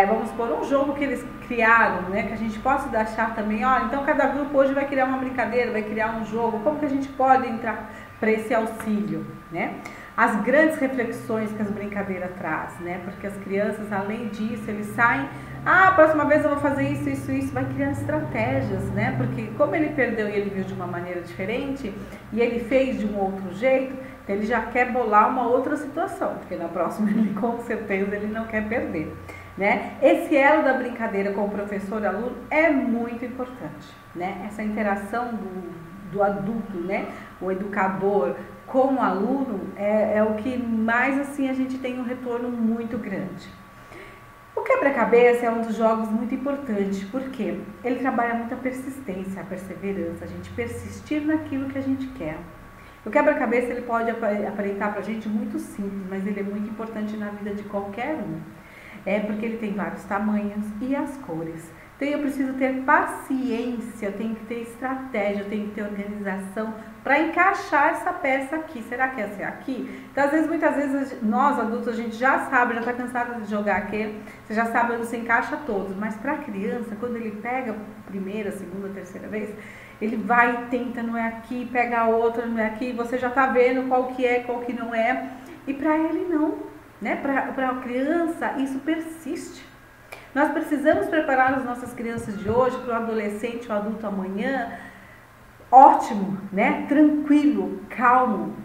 vamos supor um jogo que eles criaram, né? Que a gente possa achar também, olha, então cada grupo hoje vai criar uma brincadeira, vai criar um jogo, como que a gente pode entrar para esse auxílio, né? As grandes reflexões que as brincadeiras trazem, né? Porque as crianças, além disso, eles saem, a próxima vez eu vou fazer isso, vai criando estratégias, né? Porque como ele perdeu e ele viu de uma maneira diferente, e ele fez de um outro jeito, então ele já quer bolar uma outra situação, porque na próxima ele com certeza ele não quer perder, né? Esse elo da brincadeira com o professor e aluno é muito importante, né? Essa interação do adulto, né? O educador com o aluno é o que mais assim a gente tem um retorno muito grande. O quebra-cabeça é um dos jogos muito importantes, porque ele trabalha muito a persistência, a perseverança, a gente persistir naquilo que a gente quer. O quebra-cabeça ele pode aparentar pra gente muito simples, mas ele é muito importante na vida de qualquer um. Porque ele tem vários tamanhos e as cores. Então eu preciso ter paciência, eu tenho que ter estratégia, eu tenho que ter organização para encaixar essa peça aqui. Será que essa é aqui? Então muitas vezes nós adultos a gente já sabe, já está cansado de jogar aqui, você já sabe onde você encaixa todos. Mas para a criança, quando ele pega a primeira, segunda, terceira vez, ele vai e tenta, não é aqui, pega a outra, não é aqui, você já está vendo qual que é, qual que não é. E para ele não, né? Para a criança isso persiste. Nós precisamos preparar as nossas crianças de hoje para o adolescente, o adulto amanhã, ótimo, né? Tranquilo, calmo.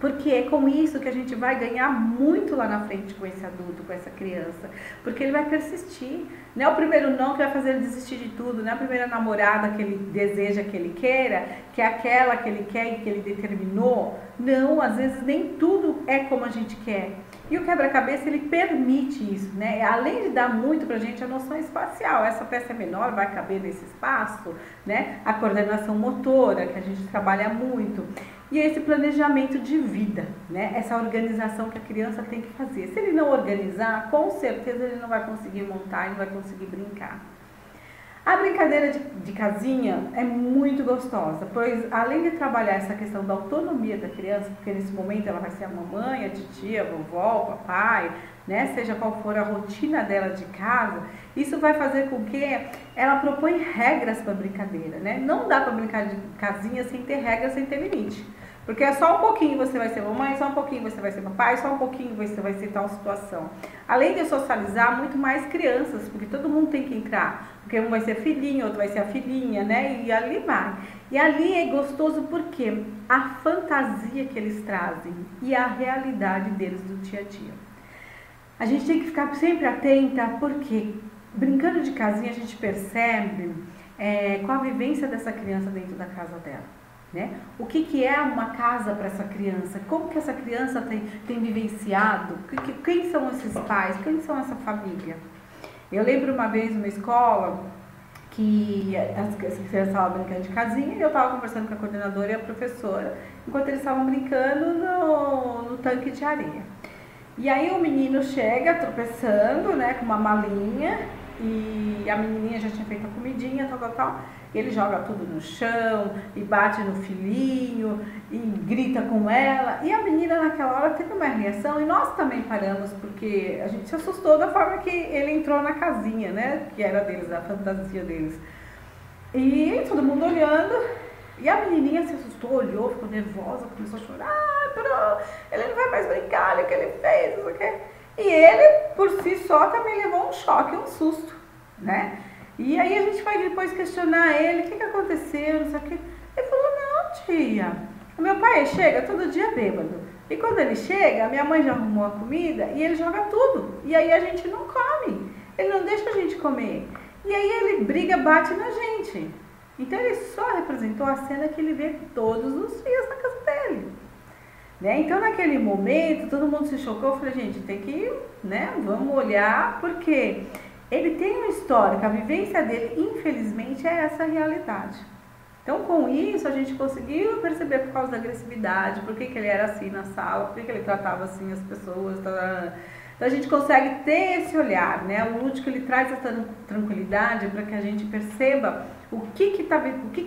Porque é com isso que a gente vai ganhar muito lá na frente com esse adulto, com essa criança. Porque ele vai persistir. Não é o primeiro não que vai fazer ele desistir de tudo, não é a primeira namorada que ele deseja que ele queira, que é aquela que ele quer e que ele determinou. Não, às vezes nem tudo é como a gente quer. E o quebra-cabeça, ele permite isso, né? Além de dar muito pra gente a noção espacial, essa peça é menor, vai caber nesse espaço, né? A coordenação motora, que a gente trabalha muito. E esse planejamento de vida, né? Essa organização que a criança tem que fazer. Se ele não organizar, com certeza ele não vai conseguir montar, ele não vai conseguir brincar. A brincadeira de casinha é muito gostosa, pois além de trabalhar essa questão da autonomia da criança, porque nesse momento ela vai ser a mamãe, a titia, a vovó, o papai, né? Seja qual for a rotina dela de casa, isso vai fazer com que ela propõe regras para a brincadeira, né? Não dá para brincar de casinha sem ter regras, sem ter limite. Porque é só um pouquinho você vai ser mamãe, só um pouquinho você vai ser papai, só um pouquinho você vai ser tal situação. Além de socializar, muito mais crianças, porque todo mundo tem que entrar. Porque um vai ser filhinho, outro vai ser a filhinha, né? E ali vai. E ali é gostoso porque a fantasia que eles trazem e a realidade deles do dia a dia. A gente tem que ficar sempre atenta, porque brincando de casinha a gente percebe qual a vivência dessa criança dentro da casa dela. Né? O que é uma casa para essa criança? Como que essa criança tem vivenciado? Quem são esses pais? Quem são essa família? Eu lembro uma vez numa escola que as crianças estavam brincando de casinha e eu estava conversando com a coordenadora e a professora enquanto eles estavam brincando no tanque de areia. E aí o menino chega tropeçando, né, com uma malinha, e a menininha já tinha feito a comidinha, tal. E ele joga tudo no chão, e bate no filhinho, e grita com ela. E a menina naquela hora teve uma reação, e nós também paramos, porque a gente se assustou da forma que ele entrou na casinha, né? Que era deles, a fantasia deles. E todo mundo olhando, e a menininha se assustou, olhou, ficou nervosa, começou a chorar. Ele não vai mais brincar, olha o que ele fez, não sei o quê. E ele, por si só, também levou um choque, um susto, né? E aí a gente vai depois questionar ele, o que aconteceu, não sei o que. Ele falou, não, tia, o meu pai chega todo dia bêbado. E quando ele chega, a minha mãe já arrumou a comida e ele joga tudo. E aí a gente não come, ele não deixa a gente comer. E aí ele briga, bate na gente. Então ele só representou a cena que ele vê todos os dias na casa dele. né? Então, naquele momento, todo mundo se chocou. Eu falei, gente, tem que, né? Vamos olhar, porque ele tem uma história, a vivência dele, infelizmente, é essa realidade. Então, com isso, a gente conseguiu perceber por causa da agressividade, por que ele era assim na sala, por que ele tratava assim as pessoas. Então, a gente consegue ter esse olhar, né? O lúdico, ele traz essa tranquilidade para que a gente perceba o que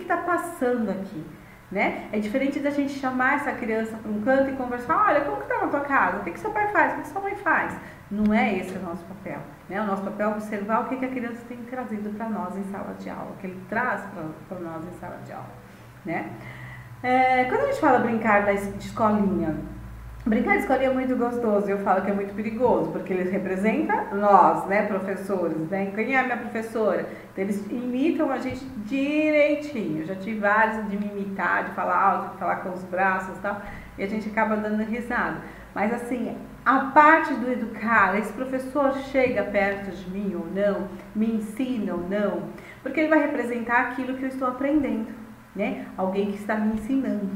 tá passando aqui, né? É diferente da gente chamar essa criança para um canto e conversar, olha, como que tá na tua casa? O que seu pai faz? O que sua mãe faz? Não é esse o nosso papel, né? O nosso papel é observar o que a criança tem trazido para nós em sala de aula, o que ele traz para nós em sala de aula, né? Quando a gente fala brincar de escolinha, brincar de escolinha é muito gostoso, eu falo que é muito perigoso, porque eles representam nós, né, professores, né? Quem é a minha professora? Então, eles imitam a gente direitinho. Eu já tive vários de me imitar, de falar alto, de falar com os braços e tal, e a gente acaba dando risada. Mas assim, a parte do educar, esse professor chega perto de mim ou não, me ensina ou não, porque ele vai representar aquilo que eu estou aprendendo, né? Alguém que está me ensinando.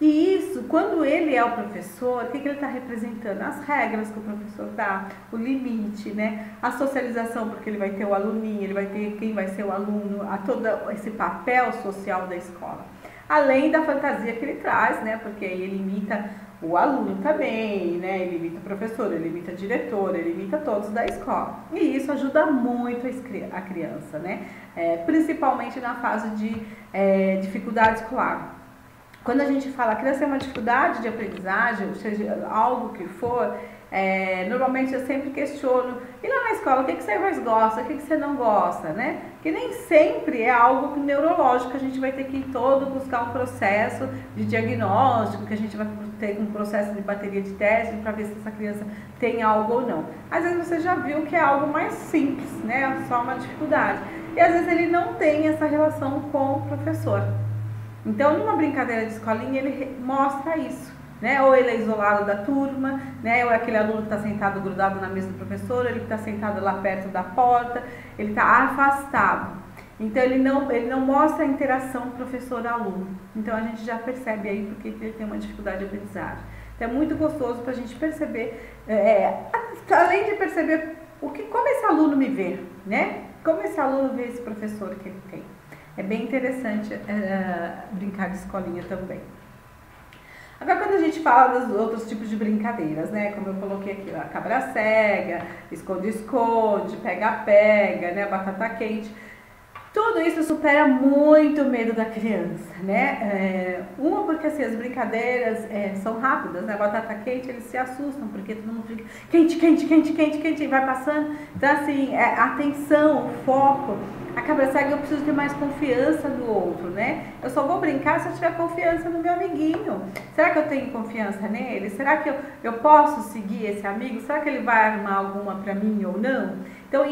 E isso, quando ele é o professor, o que ele está representando? As regras que o professor dá, o limite, né? A socialização, porque ele vai ter o aluninho, ele vai ter quem vai ser o aluno, a todo esse papel social da escola. Além da fantasia que ele traz, né? Porque aí ele imita o aluno também, né? Ele imita o professor, ele imita a diretora, ele imita todos da escola. E isso ajuda muito a criança, né? Principalmente na fase de dificuldade escolar. Quando a gente fala que a criança tem uma dificuldade de aprendizagem, ou seja, algo que for, normalmente eu sempre questiono, e lá na escola, o que você mais gosta, o que você não gosta, né? Que nem sempre é algo neurológico, que a gente vai ter que todo buscar um processo de diagnóstico, que a gente vai ter um processo de bateria de teste para ver se essa criança tem algo ou não. Às vezes você já viu que é algo mais simples, né? Só uma dificuldade. E às vezes ele não tem essa relação com o professor. Então, numa brincadeira de escolinha, ele mostra isso, né? Ou ele é isolado da turma, né? Ou é aquele aluno que está sentado grudado na mesa do professor, ele está sentado lá perto da porta, ele está afastado. Então, ele não mostra a interação professor-aluno. Então, a gente já percebe aí porque ele tem uma dificuldade de aprendizagem. Então, é muito gostoso para a gente perceber, além de perceber como esse aluno me vê, né? Como esse aluno vê esse professor que ele tem. É bem interessante brincar de escolinha também. Agora, quando a gente fala dos outros tipos de brincadeiras, né? Como eu coloquei aqui, a cabra cega, esconde-esconde, pega-pega, né? Batata quente. Tudo isso supera muito o medo da criança, né? Porque assim, as brincadeiras são rápidas, né? Batata quente, eles se assustam, porque todo mundo fica quente, quente, quente, quente, quente, e vai passando. Então, assim, a atenção, o foco. A cabra cega, eu preciso ter mais confiança no outro, né? Eu só vou brincar se eu tiver confiança no meu amiguinho. Será que eu tenho confiança nele? Será que eu posso seguir esse amigo? Será que ele vai armar alguma pra mim ou não? Então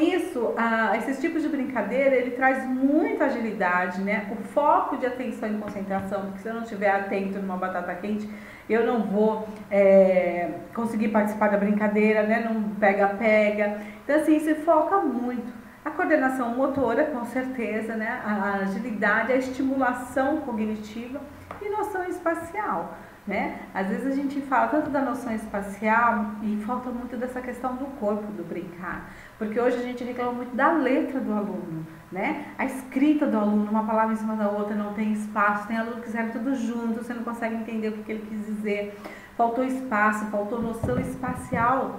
esses tipos de brincadeira, ele traz muita agilidade, né? O foco de atenção e concentração, porque se eu não estiver atento numa batata quente, eu não vou conseguir participar da brincadeira, né? Não pega-pega. Então, assim, se foca muito. A coordenação motora, com certeza, né? A agilidade, a estimulação cognitiva e noção espacial, né? Às vezes a gente fala tanto da noção espacial e falta muito dessa questão do corpo, do brincar. Porque hoje a gente reclama muito da letra do aluno, né? A escrita do aluno, uma palavra em cima da outra, não tem espaço. Tem aluno que escreve tudo junto, você não consegue entender o que ele quis dizer. Faltou espaço, faltou noção espacial.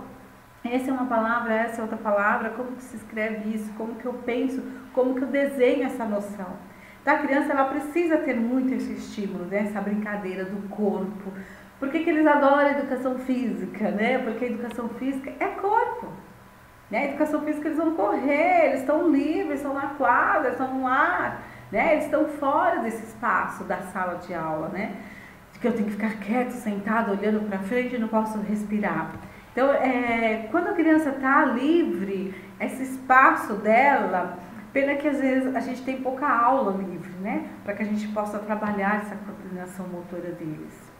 Essa é uma palavra, essa é outra palavra, como que se escreve isso, como que eu penso, como que eu desenho essa noção. Então, a criança, ela precisa ter muito esse estímulo, né? Essa brincadeira do corpo. Por que eles adoram a educação física, né? Porque a educação física é corpo. Né? A educação física, eles vão correr, eles estão livres, estão na quadra, estão no ar, né? Eles estão fora desse espaço da sala de aula, né? Que eu tenho que ficar quieto, sentado, olhando para frente e não posso respirar. Então, quando a criança está livre, esse espaço dela, pena que às vezes a gente tem pouca aula livre, né? Para que a gente possa trabalhar essa coordenação motora deles.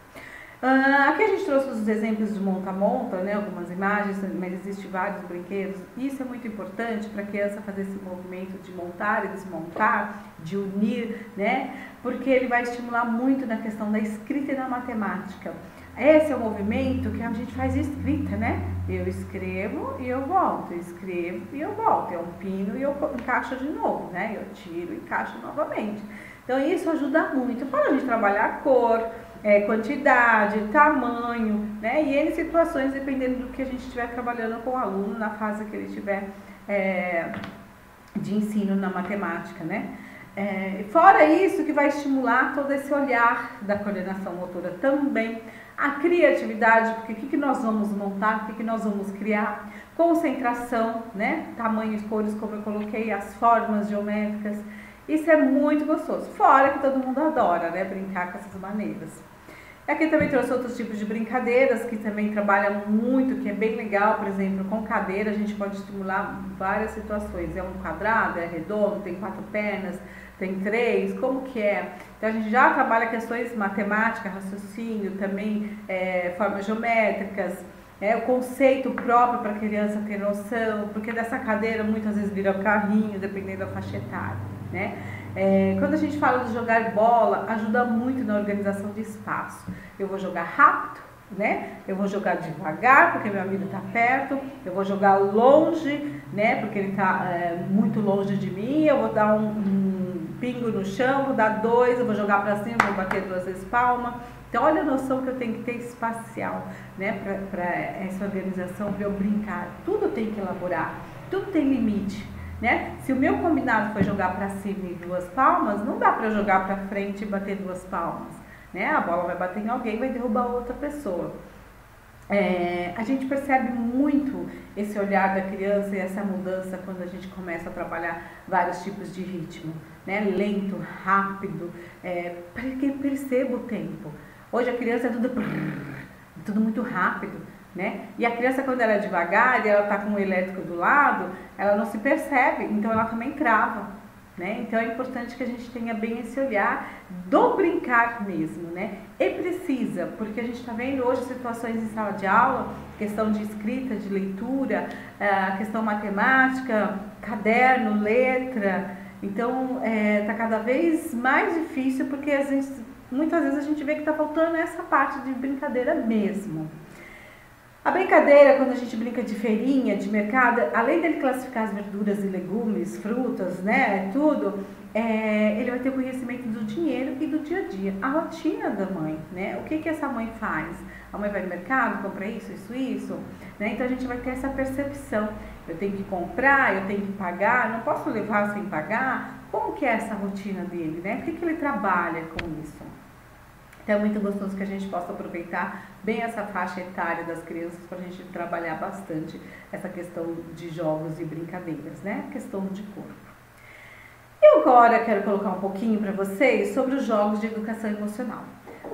Aqui a gente trouxe os exemplos de monta-monta, né? Algumas imagens, mas existem vários brinquedos. Isso é muito importante para a criança fazer esse movimento de montar e desmontar, de unir, né? Porque ele vai estimular muito na questão da escrita e da matemática. Esse é o movimento que a gente faz escrita, né? Eu escrevo e eu volto, eu escrevo e eu volto, eu empino e eu encaixo de novo, né? Eu tiro e encaixo novamente. Então isso ajuda muito para a gente trabalhar a cor, quantidade, tamanho, né? E N situações, dependendo do que a gente estiver trabalhando com o aluno na fase que ele estiver de ensino na matemática, né? Fora isso, que vai estimular todo esse olhar da coordenação motora também, a criatividade, porque o que nós vamos montar, o que nós vamos criar, concentração, né? Tamanhos, cores, como eu coloquei, as formas geométricas, isso é muito gostoso. Fora que todo mundo adora, né? Brincar com essas maneiras. Aqui também trouxe outros tipos de brincadeiras que também trabalham muito, que é bem legal. Por exemplo, com cadeira a gente pode estimular várias situações. É um quadrado, é redondo, tem 4 pernas, tem 3, como que é? Então a gente já trabalha questões matemáticas, raciocínio, também formas geométricas, o conceito próprio para a criança ter noção, porque dessa cadeira muitas vezes vira carrinho, dependendo da faixa etária, né? Quando a gente fala de jogar bola, ajuda muito na organização de espaço. Eu vou jogar rápido, né? Eu vou jogar devagar, porque meu amigo está perto. Eu vou jogar longe, né? Porque ele está muito longe de mim. Eu vou dar um pingo no chão, vou dar 2, eu vou jogar para cima, vou bater 2 vezes palma. Então, olha a noção que eu tenho que ter espacial, né? Para essa organização, para eu brincar. Tudo tem que elaborar, tudo tem limite. Né? Se o meu combinado foi jogar para cima e 2 palmas, não dá para jogar para frente e bater 2 palmas, né? A bola vai bater em alguém e vai derrubar outra pessoa. A gente percebe muito esse olhar da criança e essa mudança quando a gente começa a trabalhar vários tipos de ritmo, né? Lento, rápido, para que perceba o tempo. Hoje a criança é tudo muito rápido. Né? E a criança, quando ela é devagar e ela está com o elétrico do lado, ela não se percebe, então ela também trava, né? Então é importante que a gente tenha bem esse olhar do brincar mesmo, né? E precisa, porque a gente está vendo hoje situações em sala de aula, questão de escrita, de leitura, questão matemática, caderno, letra, então está cada vez mais difícil, porque muitas vezes a gente vê que está faltando essa parte de brincadeira mesmo. A brincadeira, quando a gente brinca de feirinha, de mercado, além dele classificar as verduras e legumes, frutas, né, tudo, ele vai ter conhecimento do dinheiro e do dia a dia, a rotina da mãe, né, o que essa mãe faz? A mãe vai no mercado, compra isso, né, então a gente vai ter essa percepção, eu tenho que comprar, eu tenho que pagar, não posso levar sem pagar, como que é essa rotina dele, né, por que ele trabalha com isso? Então é muito gostoso que a gente possa aproveitar bem essa faixa etária das crianças para a gente trabalhar bastante essa questão de jogos e brincadeiras, né? Questão de corpo. E agora quero colocar um pouquinho para vocês sobre os jogos de educação emocional.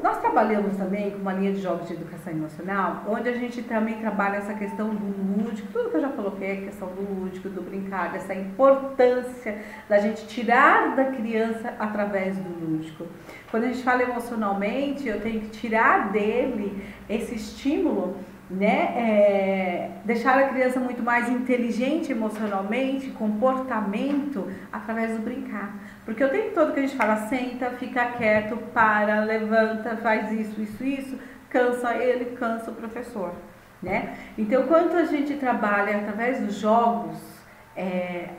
Nós trabalhamos também com uma linha de jogos de educação emocional, onde a gente também trabalha essa questão do lúdico, tudo que eu já coloquei, a questão do lúdico, do brincar, dessa importância da gente tirar da criança através do lúdico. Quando a gente fala emocionalmente, eu tenho que tirar dele esse estímulo, né? Deixar a criança muito mais inteligente emocionalmente, comportamento, através do brincar. Porque o tempo todo que a gente fala, senta, fica quieto, para, levanta, faz isso, cansa ele, cansa o professor, né? Então, quando a gente trabalha através dos jogos,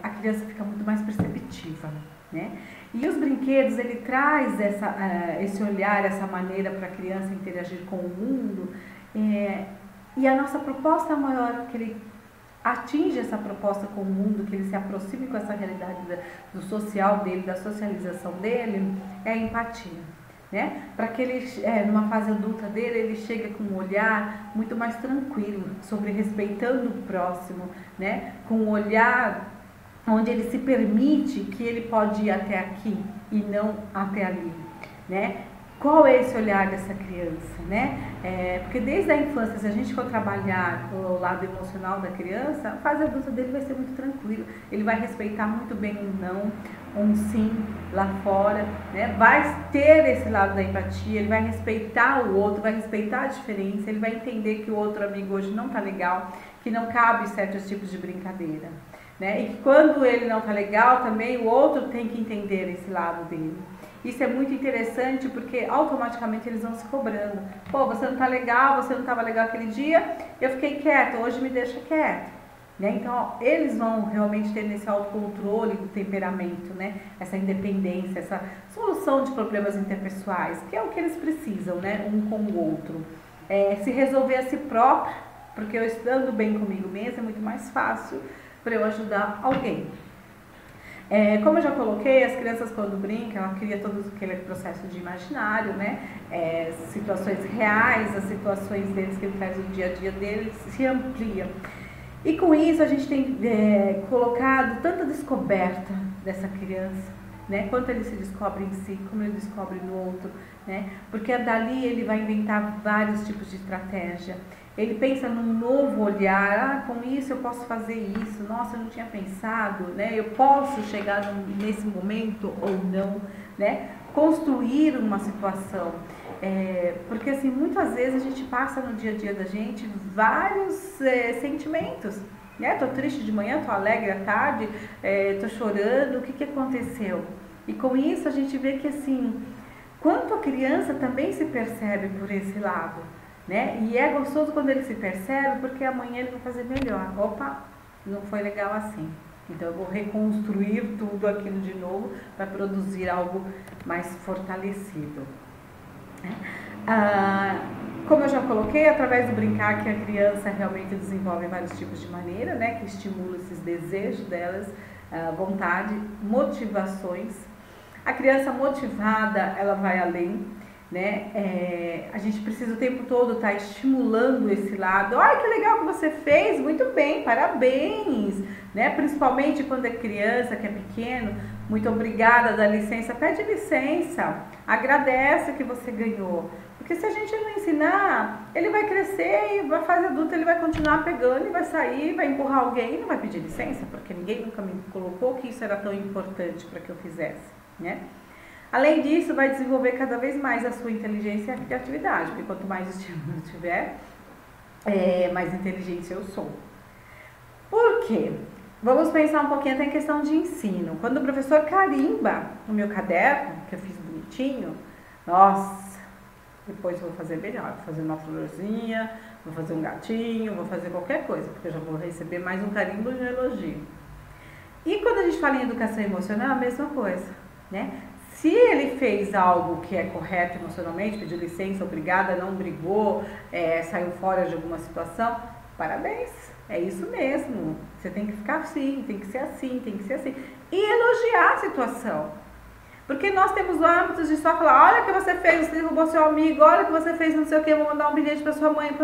a criança fica muito mais perceptiva, né? E os brinquedos, ele traz esse olhar, essa maneira para a criança interagir com o mundo, e a nossa proposta maior, que ele atinja essa proposta com o mundo, que ele se aproxime com essa realidade do social dele, da socialização dele, é a empatia, né? Para que ele, numa fase adulta dele, ele chegue com um olhar muito mais tranquilo, sobre respeitando o próximo, né? Com um olhar onde ele se permite que ele pode ir até aqui e não até ali, né? Qual é esse olhar dessa criança, né? Porque desde a infância, se a gente for trabalhar o lado emocional da criança, a fase adulta dele vai ser muito tranquilo. Ele vai respeitar muito bem um não, um sim lá fora, né? Vai ter esse lado da empatia, ele vai respeitar o outro, vai respeitar a diferença, ele vai entender que o outro amigo hoje não tá legal, que não cabe certos tipos de brincadeira, né? E que quando ele não tá legal também, o outro tem que entender esse lado dele. Isso é muito interessante porque automaticamente eles vão se cobrando. Pô, você não tá legal, você não estava legal aquele dia, eu fiquei quieto, hoje me deixa quieto. Né? Então, eles vão realmente ter esse autocontrole do temperamento, né? Essa independência, essa solução de problemas interpessoais, que é o que eles precisam, né? Um com o outro. Se resolver a si próprio, porque eu estando bem comigo mesmo é muito mais fácil para eu ajudar alguém. Como eu já coloquei, as crianças quando brincam, ela cria todo aquele processo de imaginário, né? Situações reais, as situações deles que ele traz no dia a dia deles se amplia. E com isso a gente tem colocado tanta descoberta dessa criança, né? Quanto ele se descobre em si, como ele descobre no outro, né? Porque dali ele vai inventar vários tipos de estratégia. Ele pensa num novo olhar, com isso eu posso fazer isso, nossa, eu não tinha pensado, né? Eu posso chegar nesse momento ou não, né? Construir uma situação. Porque assim, muitas vezes a gente passa no dia a dia da gente vários sentimentos, né? Tô triste de manhã, tô alegre à tarde, tô chorando, o que aconteceu? E com isso a gente vê que assim, quanto a criança também se percebe por esse lado, né? E é gostoso quando ele se percebe, porque amanhã ele vai fazer melhor. Opa, não foi legal assim. Então eu vou reconstruir tudo aquilo de novo para produzir algo mais fortalecido. Como eu já coloquei, através do brincar que a criança realmente desenvolve vários tipos de maneira, né, que estimula esses desejos delas, vontade, motivações. A criança motivada, ela vai além, né? A gente precisa o tempo todo estar estimulando esse lado. Olha que legal que você fez, muito bem, parabéns, né? Principalmente quando é criança, que é pequeno, muito obrigada, dá licença, pede licença, agradece que você ganhou. Porque se a gente não ensinar, ele vai crescer e na fase adulta ele vai continuar pegando e vai sair, vai empurrar alguém e não vai pedir licença, porque ninguém nunca me colocou que isso era tão importante para que eu fizesse, né? Além disso, vai desenvolver cada vez mais a sua inteligência e a criatividade, porque quanto mais estímulo eu tiver, mais inteligente eu sou. Por quê? Vamos pensar um pouquinho até em questão de ensino. Quando o professor carimba no meu caderno, que eu fiz bonitinho, nossa, depois eu vou fazer melhor, vou fazer uma florzinha, vou fazer um gatinho, vou fazer qualquer coisa, porque eu já vou receber mais um carimbo e um elogio. E quando a gente fala em educação emocional, é a mesma coisa, né? Se ele fez algo que é correto emocionalmente, pediu licença, obrigada, não brigou, saiu fora de alguma situação, parabéns, é isso mesmo. Você tem que ficar assim, tem que ser assim, tem que ser assim. E elogiar a situação. Porque nós temos o hábito de só falar, olha o que você fez, você derrubou seu amigo, olha o que você fez, não sei o que, vou mandar um bilhete para sua mãe.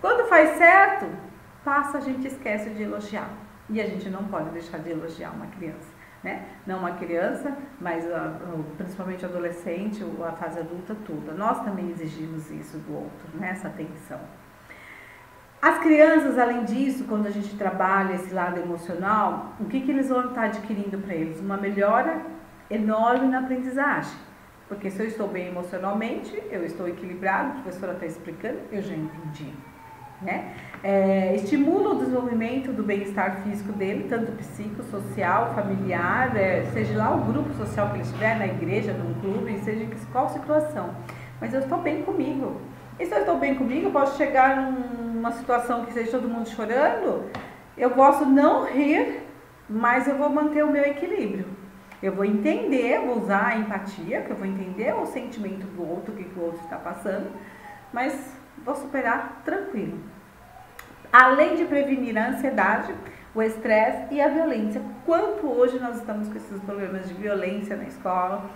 Quando faz certo, passa, a gente esquece de elogiar. E a gente não pode deixar de elogiar uma criança. Né? Não uma criança, mas principalmente adolescente, a fase adulta, tudo. Nós também exigimos isso do outro, né? Essa atenção. As crianças, além disso, quando a gente trabalha esse lado emocional, o que eles vão estar adquirindo para eles? Uma melhora enorme na aprendizagem. Porque se eu estou bem emocionalmente, eu estou equilibrado, a professora está explicando, eu já entendi. Né? Estimula o desenvolvimento do bem-estar físico dele, tanto psicossocial, familiar, seja lá o grupo social que ele estiver, na igreja, num clube, seja em qual situação. Mas eu estou bem comigo. E se eu estou bem comigo, eu posso chegar numa situação que seja todo mundo chorando, eu posso não rir, mas eu vou manter o meu equilíbrio. Eu vou entender, vou usar a empatia, que eu vou entender o sentimento do outro, o que o outro está passando, mas vou superar tranquilo. Além de prevenir a ansiedade, o estresse e a violência. Quanto hoje nós estamos com esses problemas de violência na escola,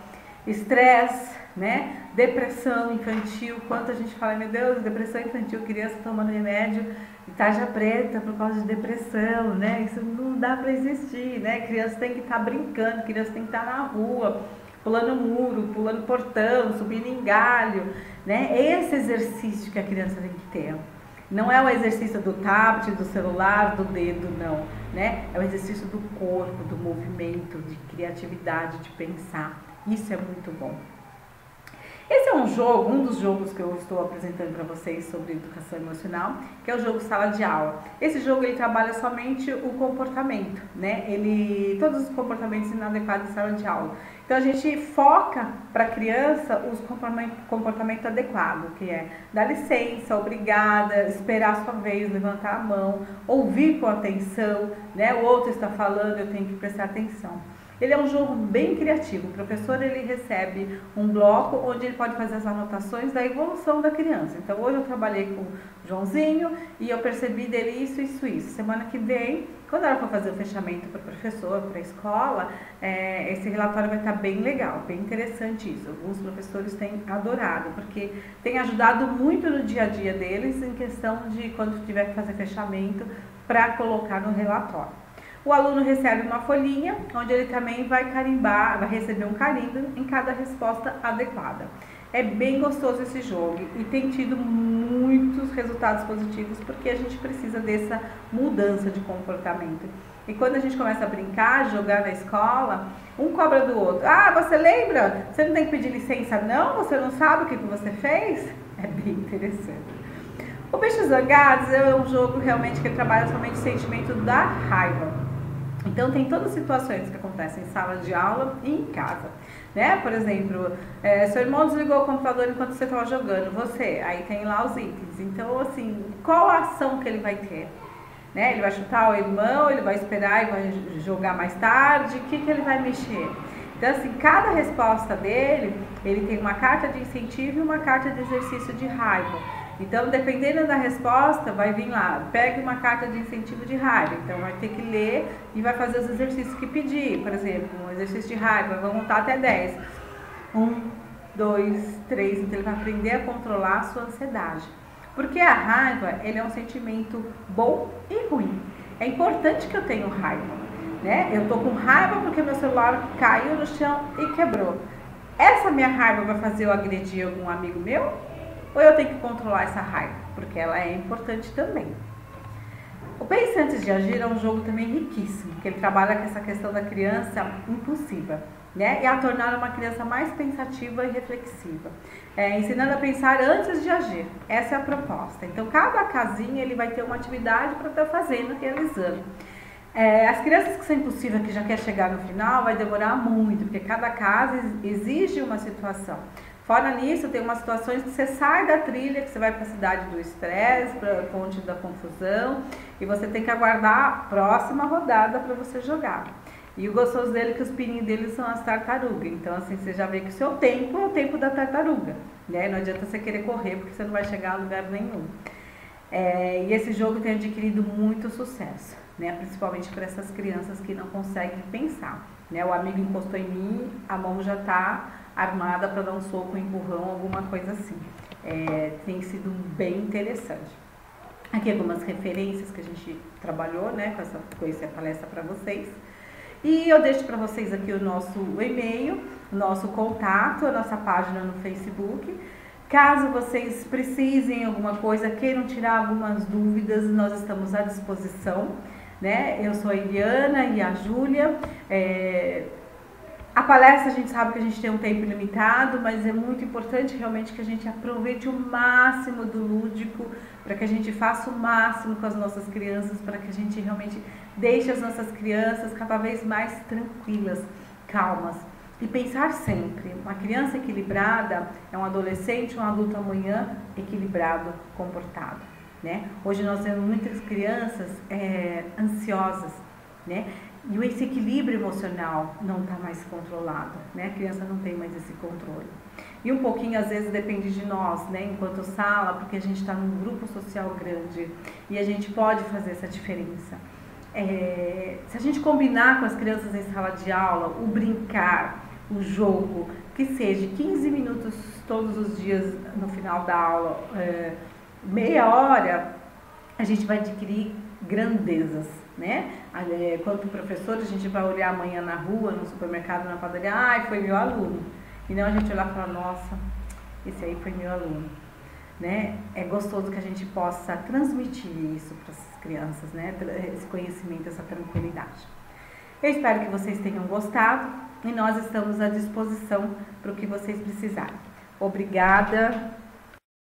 estresse, né? Depressão infantil, quanto a gente fala, meu Deus, depressão infantil, criança tomando remédio de tarja preta por causa de depressão, né? Isso não dá para existir, né? Criança tem que estar brincando, criança tem que estar na rua, pulando muro, pulando portão, subindo em galho, né? É esse exercício que a criança tem que ter. Não é o exercício do tablet, do celular, do dedo, não, né? É o exercício do corpo, do movimento, de criatividade, de pensar. Isso é muito bom. Esse é um jogo, um dos jogos que eu estou apresentando para vocês sobre educação emocional, que é o jogo sala de aula. Esse jogo ele trabalha somente o comportamento, né? Todos os comportamentos inadequados em sala de aula. Então a gente foca para a criança os comportamento adequado, que é dar licença, obrigada, esperar a sua vez, levantar a mão, ouvir com atenção, né? O outro está falando, eu tenho que prestar atenção. Ele é um jogo bem criativo. O professor ele recebe um bloco onde ele pode fazer as anotações da evolução da criança. Então hoje eu trabalhei com o Joãozinho e eu percebi dele isso, isso, isso. Semana que vem, quando ela for fazer o fechamento para o professor, para a escola, esse relatório vai estar bem legal, bem interessante isso. Alguns professores têm adorado, porque tem ajudado muito no dia a dia deles em questão de quando tiver que fazer fechamento para colocar no relatório. O aluno recebe uma folhinha, onde ele também vai carimbar, vai receber um carimbo em cada resposta adequada. É bem gostoso esse jogo e tem tido muitos resultados positivos, porque a gente precisa dessa mudança de comportamento. E quando a gente começa a brincar, jogar na escola, um cobra do outro. Ah, você lembra? Você não tem que pedir licença não? Você não sabe o que você fez? É bem interessante. O Bichos Zangados é um jogo realmente que trabalha somente o sentimento da raiva. Então tem todas as situações que acontecem em sala de aula e em casa, né? Por exemplo, seu irmão desligou o computador enquanto você estava jogando, aí tem lá os itens. Então assim, qual a ação que ele vai ter? Né? Ele vai chutar o irmão, ele vai esperar e vai jogar mais tarde, o que ele vai mexer? Então assim, cada resposta dele, ele tem uma carta de incentivo e uma carta de exercício de raiva. Então, dependendo da resposta, vai vir lá, pegue uma carta de incentivo de raiva. Então, vai ter que ler e vai fazer os exercícios que pedir. Por exemplo, um exercício de raiva, vai contar até 10. 1, 2, 3. Então, ele vai aprender a controlar a sua ansiedade. Porque a raiva, ele é um sentimento bom e ruim. É importante que eu tenha raiva, né? Eu tô com raiva porque meu celular caiu no chão e quebrou. Essa minha raiva vai fazer eu agredir algum amigo meu? Ou eu tenho que controlar essa raiva? Porque ela é importante também. O Pense Antes de Agir é um jogo também riquíssimo, que ele trabalha com essa questão da criança impulsiva, né? E a tornar uma criança mais pensativa e reflexiva. Ensinando a pensar antes de agir. Essa é a proposta. Então, cada casinha ele vai ter uma atividade para estar fazendo, realizando. As crianças que são impulsivas, que já quer chegar no final, vai demorar muito, porque cada casa exige uma situação. Fora nisso, tem umas situações que você sai da trilha, que você vai para a cidade do estresse, para a ponte da confusão, e você tem que aguardar a próxima rodada para você jogar. E o gostoso dele é que os pininhos dele são as tartarugas. Então, assim, você já vê que o seu tempo é o tempo da tartaruga, né? Não adianta você querer correr, porque você não vai chegar a lugar nenhum. E esse jogo tem adquirido muito sucesso, né? Principalmente para essas crianças que não conseguem pensar, né? O amigo encostou em mim, a mão já está armada para dar um soco, um empurrão, alguma coisa assim. Tem sido bem interessante. Aqui algumas referências que a gente trabalhou, né, com essa palestra para vocês. E eu deixo para vocês aqui o nosso e-mail, o nosso contato, a nossa página no Facebook. Caso vocês precisem alguma coisa, queiram tirar algumas dúvidas, nós estamos à disposição, né? Eu sou a Eliana e a Júlia. A palestra, a gente sabe que a gente tem um tempo limitado, mas é muito importante realmente que a gente aproveite o máximo do lúdico, para que a gente faça o máximo com as nossas crianças, para que a gente realmente deixe as nossas crianças cada vez mais tranquilas, calmas. E pensar sempre, uma criança equilibrada é um adolescente, um adulto amanhã equilibrado, comportado, né? Hoje nós temos muitas crianças ansiosas, né? E esse equilíbrio emocional não está mais controlado, né? A criança não tem mais esse controle. E um pouquinho, às vezes, depende de nós, né? Enquanto sala, porque a gente está num grupo social grande e a gente pode fazer essa diferença. Se a gente combinar com as crianças em sala de aula, o brincar, o jogo, que seja 15 minutos todos os dias no final da aula, meia hora, a gente vai adquirir grandezas, né? Quanto professor, a gente vai olhar amanhã na rua, no supermercado, na padaria, foi meu aluno. E não a gente olhar e falar, nossa, esse aí foi meu aluno, né? É gostoso que a gente possa transmitir isso para as crianças, né? Esse conhecimento, essa tranquilidade. Eu espero que vocês tenham gostado e nós estamos à disposição para o que vocês precisarem. Obrigada.